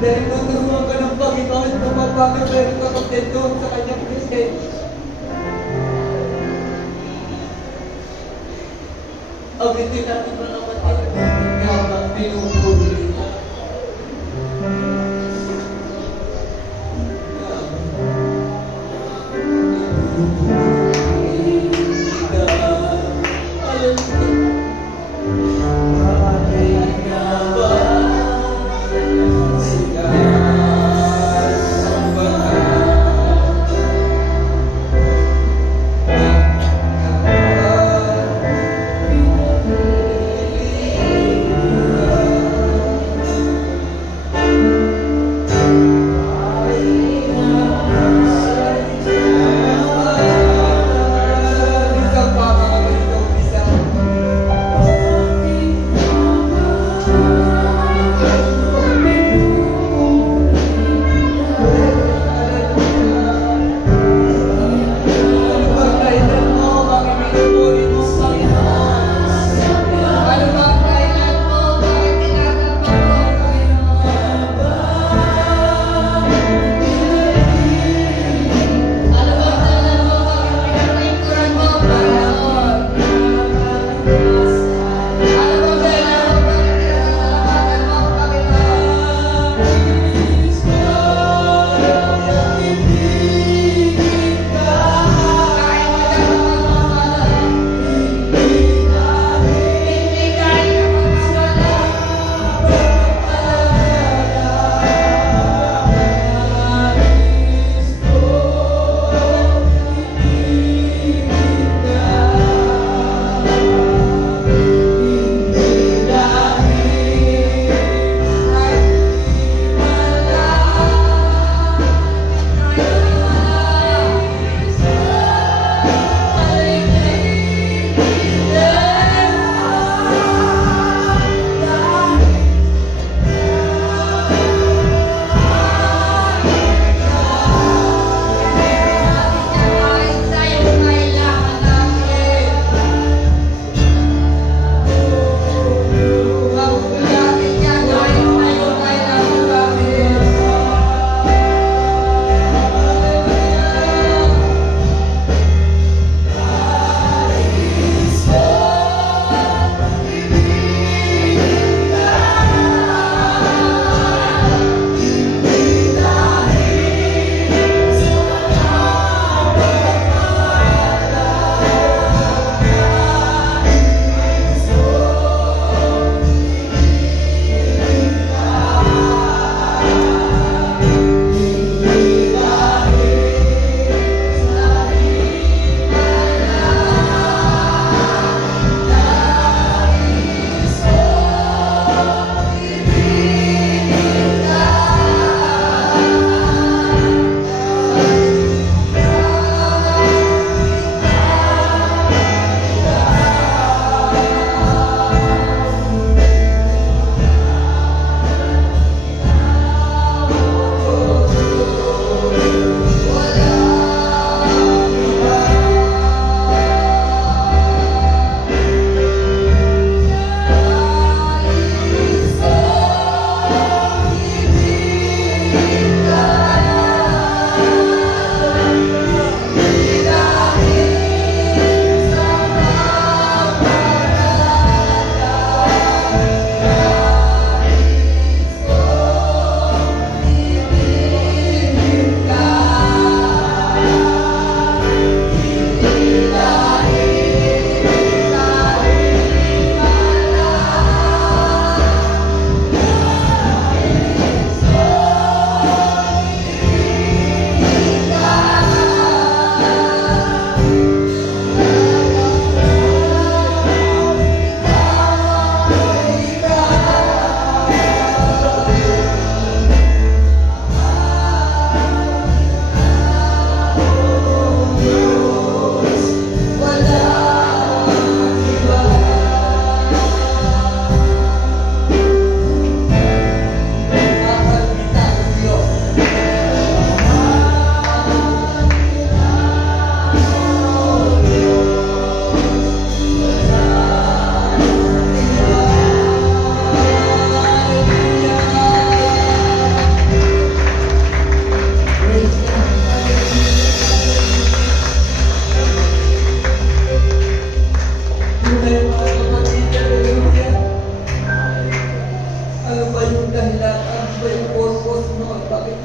Dahil tuturuan ka ng Panginoon kung paano meron ka magdendong sa kanyang presensya. Awitin natin mga kapatid, habang pinupuli. Hallelujah.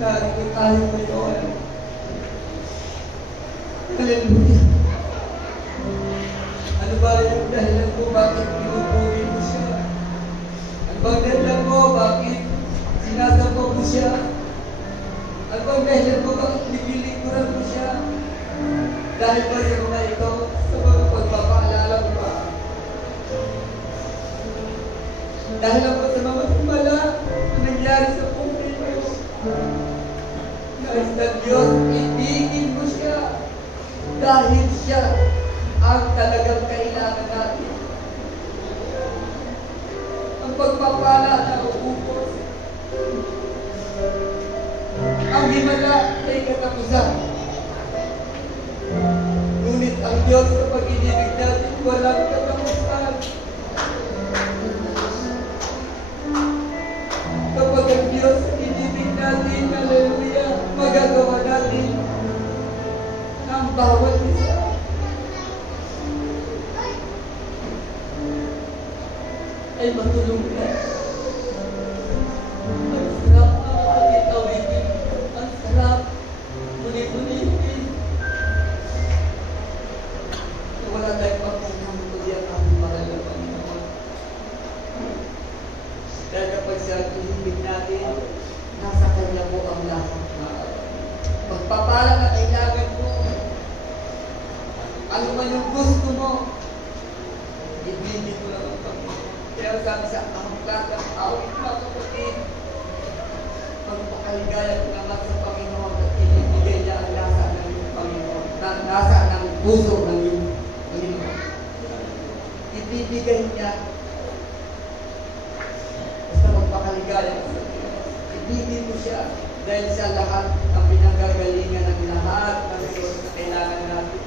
narito tayo ngayon. Hallelujah. Ano ba yung dahilan ko bakit pinupuri mo siya? Ano ba ang dahilan ko bakit sinasamba mo siya? Ano ba ang dahilan ko bakit nililikuran mo siya? Dahil ba sa mga ito, sa mga pagpapaalala mo ba? Dahil ako sa mga sumala na nangyari sa buhay mo. Nais ng Diyos, ibigin mo siya dahil siya ang talagang kailangan natin. Ang pagpapala na uubos, ang himala ay katapusan. Ngunit ang Diyos sa pag-ibig natin walang katapusan. Kapag ang Diyos sa inibig natin, hallelujah, magagawa natin ang bawat isa. Ay matulong na. Ang sarap ang pagkitawitin. Ang sarap. Muli-mulitin. Wala tayong pagpunang tulian ang mahal na Panginoon. Dahil kapag siya ihibig natin, nasa Kanya po ang lahat na pagpapala na kailangan mo. Ano man yung gusto mo, ibigin mo lang ang Panginoon. Kaya sabi sa angkatang awit na kapatid, magpakaligaya ko naman sa Panginoon at ibibigay niya ang lasa ng iyong Panginoon, ang lasa ng puso ng iyong Panginoon. Ibibigay niya basta magpakaligaya ko sa Diyos. Ibigin mo siya dahil siya lahat ang pinanggagalingan ng lahat ng Diyos na kailangan natin.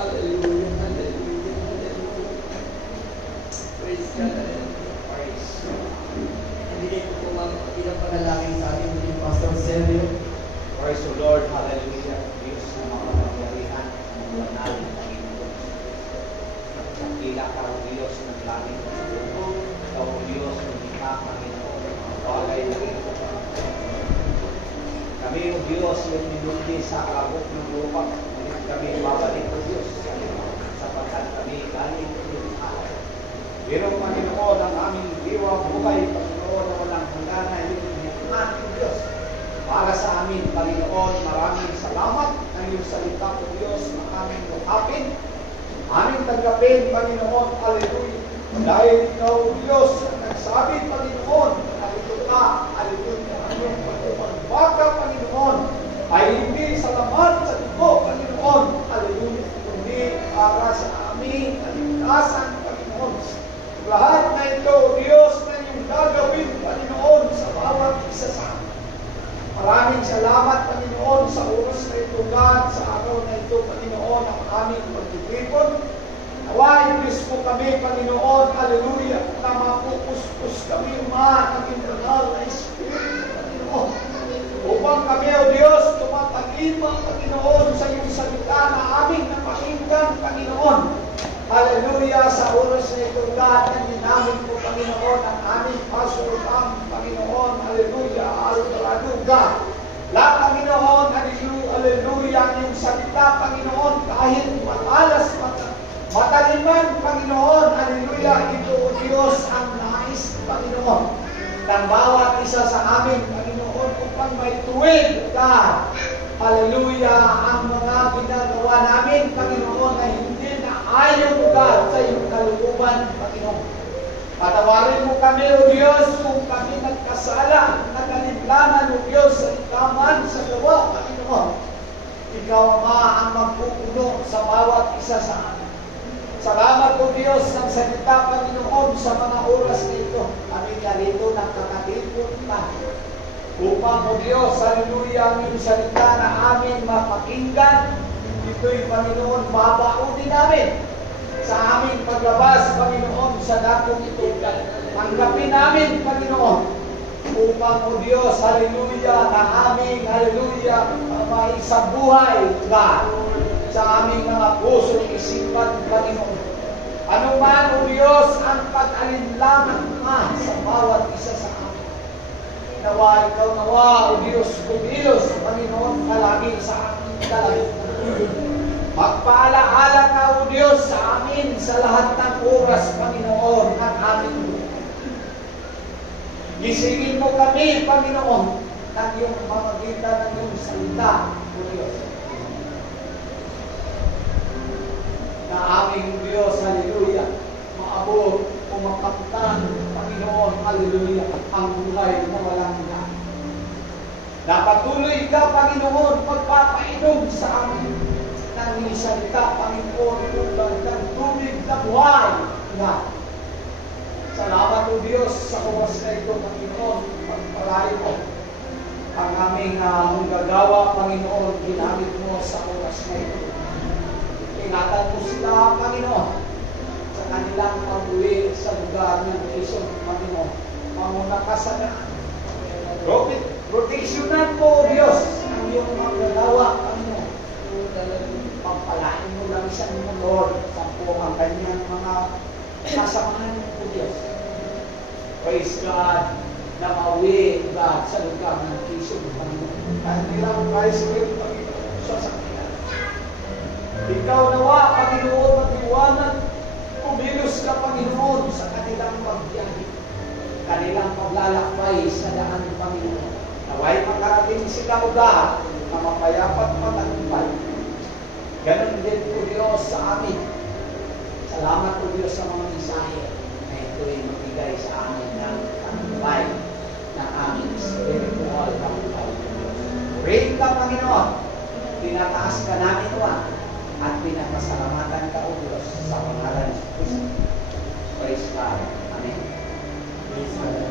Hallelujah, hallelujah, hallelujah. Praise God, hallelujah. Praise God. Hindi ko po ilang panalangin sa ating muling Pastor Sergio. Praise the Lord, hallelujah. Diyos na makapangyarihan, ang banal na Panginoon. Dakila ka o Diyos ng langit at lupa. Ikaw o Diyos ng ika, Panginoon, ang bagay na ito. Kami o Diyos yung minundi sa kalabok ng lupa. Ngunit kami babalik o Diyos sapagkat kami galing o Diyos araw. Pero Panginoon, ang aming diwa buhay, Panginoon, na walang hangganan, yung ating Diyos. Para sa amin, Panginoon, maraming salamat ng iyong salita o Diyos na aming lukapin. Aming tanggapin, Panginoon, hallelujah. Dahil ikaw, Diyos, ang nagsabi, Panginoon, halito ka, hallelujah. Ang iyong pagpagbaka, Panginoon, ay hindi sa laman sa dugo, Panginoon, hallelujah. Kundi para sa aming kaligtasan, Panginoon. Lahat na ito, Diyos, na iyong gagawin, Panginoon, sa bawat isa sa amin. Maraming salamat, Panginoon, sa oras na ito, God, sa araw na ito, Panginoon, ang aming pagtitipon. Nawain, Diyos po kami, Panginoon, hallelujah, na mapupuspos kami, ng internal na Espiritu, Panginoon. Upang kami, O Diyos, tumatagima, Panginoon, sa iyong salita na aming napakinggan, Panginoon. Hallelujah, sa oras na ito, God, na ginamit po, Panginoon, ang aming pasurutang, Panginoon, hallelujah, alutaraduga. Lahat, Panginoon, hallelujah, ang iyong salita, Panginoon, kahit matalas, mataliman, Panginoon, hallelujah, ito, O Diyos, ang nais, Panginoon, ng bawat isa sa amin, Panginoon, upang may tuwid, God, hallelujah, ang mga ginagawa namin, Panginoon, na hindi na ayaw mo, God, sa iyong kalooban, Panginoon. Patawarin mo kami, O Diyos, kung kami nagkasala, nagalimlanan, O Diyos, sa ikaman, sa gawa, Panginoon. Ikaw, Ama, ang magpupuno sa bawat isa sa amin. Salamat, O Diyos, ng salita, Panginoon, sa mga oras na ito. Kami narito nakakatipon tayo. Upang, O Diyos, hallelujah, ang iyong salita na amin mapakinggan, ito'y, Panginoon, babaunin namin sa aming paglabas, Panginoon, sa dakong ito. Tanggapin namin, Panginoon, upang, O Diyos, hallelujah, na aming, hallelujah, maisabuhay, God, sa aming mga puso, isipan, Panginoon. Ano man, O Diyos, ang pag-alinlangan sa bawat isa sa amin. Nawa, ikaw nawa, O Diyos, kumilos, Panginoon, palagi sa aming dalangin. Magpaalaala ka, O Diyos, sa amin sa lahat ng oras, Panginoon, ng aming buhay. Gisingin mo kami, Panginoon, ng iyong pamagitan ng iyong salita, O Diyos. Na aming Diyos, haleluya, maabot o makamtan, Panginoon, haleluya, ang buhay na walang hanggan. Napatuloy ka, Panginoon, magpapainom sa amin ng iyong salita, Panginoon, tulad ng tubig na buhay na. Salamat, O Diyos, sa oras na ito, Panginoon, pagpalain mo ang aming manggagawa, Panginoon, ginamit mo sa oras na ito. Ingatan mo sila, Panginoon, sa kanilang pag-uwi sa lugar ng Quezon, Panginoon. Mamuna ka sa daan. Proteksyonan mo, O Diyos, ang iyong manggagawa, Panginoon. Pagpalain mo lang isang mo, Lord, sa po ang kanyang mga kasamahan, O Diyos. Praise God, na mauwi, God, sa lugar ng Quezon, Panginoon. Kanilang tricycle, Panginoon, sasakyan. Ikaw nawa, Panginoon, matiwanag, kumilos ka, Panginoon, sa kanilang pagbiyahe, kanilang paglalakbay sa daan, Panginoon. Naway makarating sila, O God, na mapayapat matagumpay. Ganon din, O Diyos, sa amin. Salamat, O Diyos, sa mga mensahe na ito'y magbigay sa amin ng tagumpay ng aming spiritual na buhay. Purihin ka, Panginoon. Tinataas ka namin, O at pinapasalamatan ka, O Diyos, sa pangalan ni Kristo. Praise God. Amen.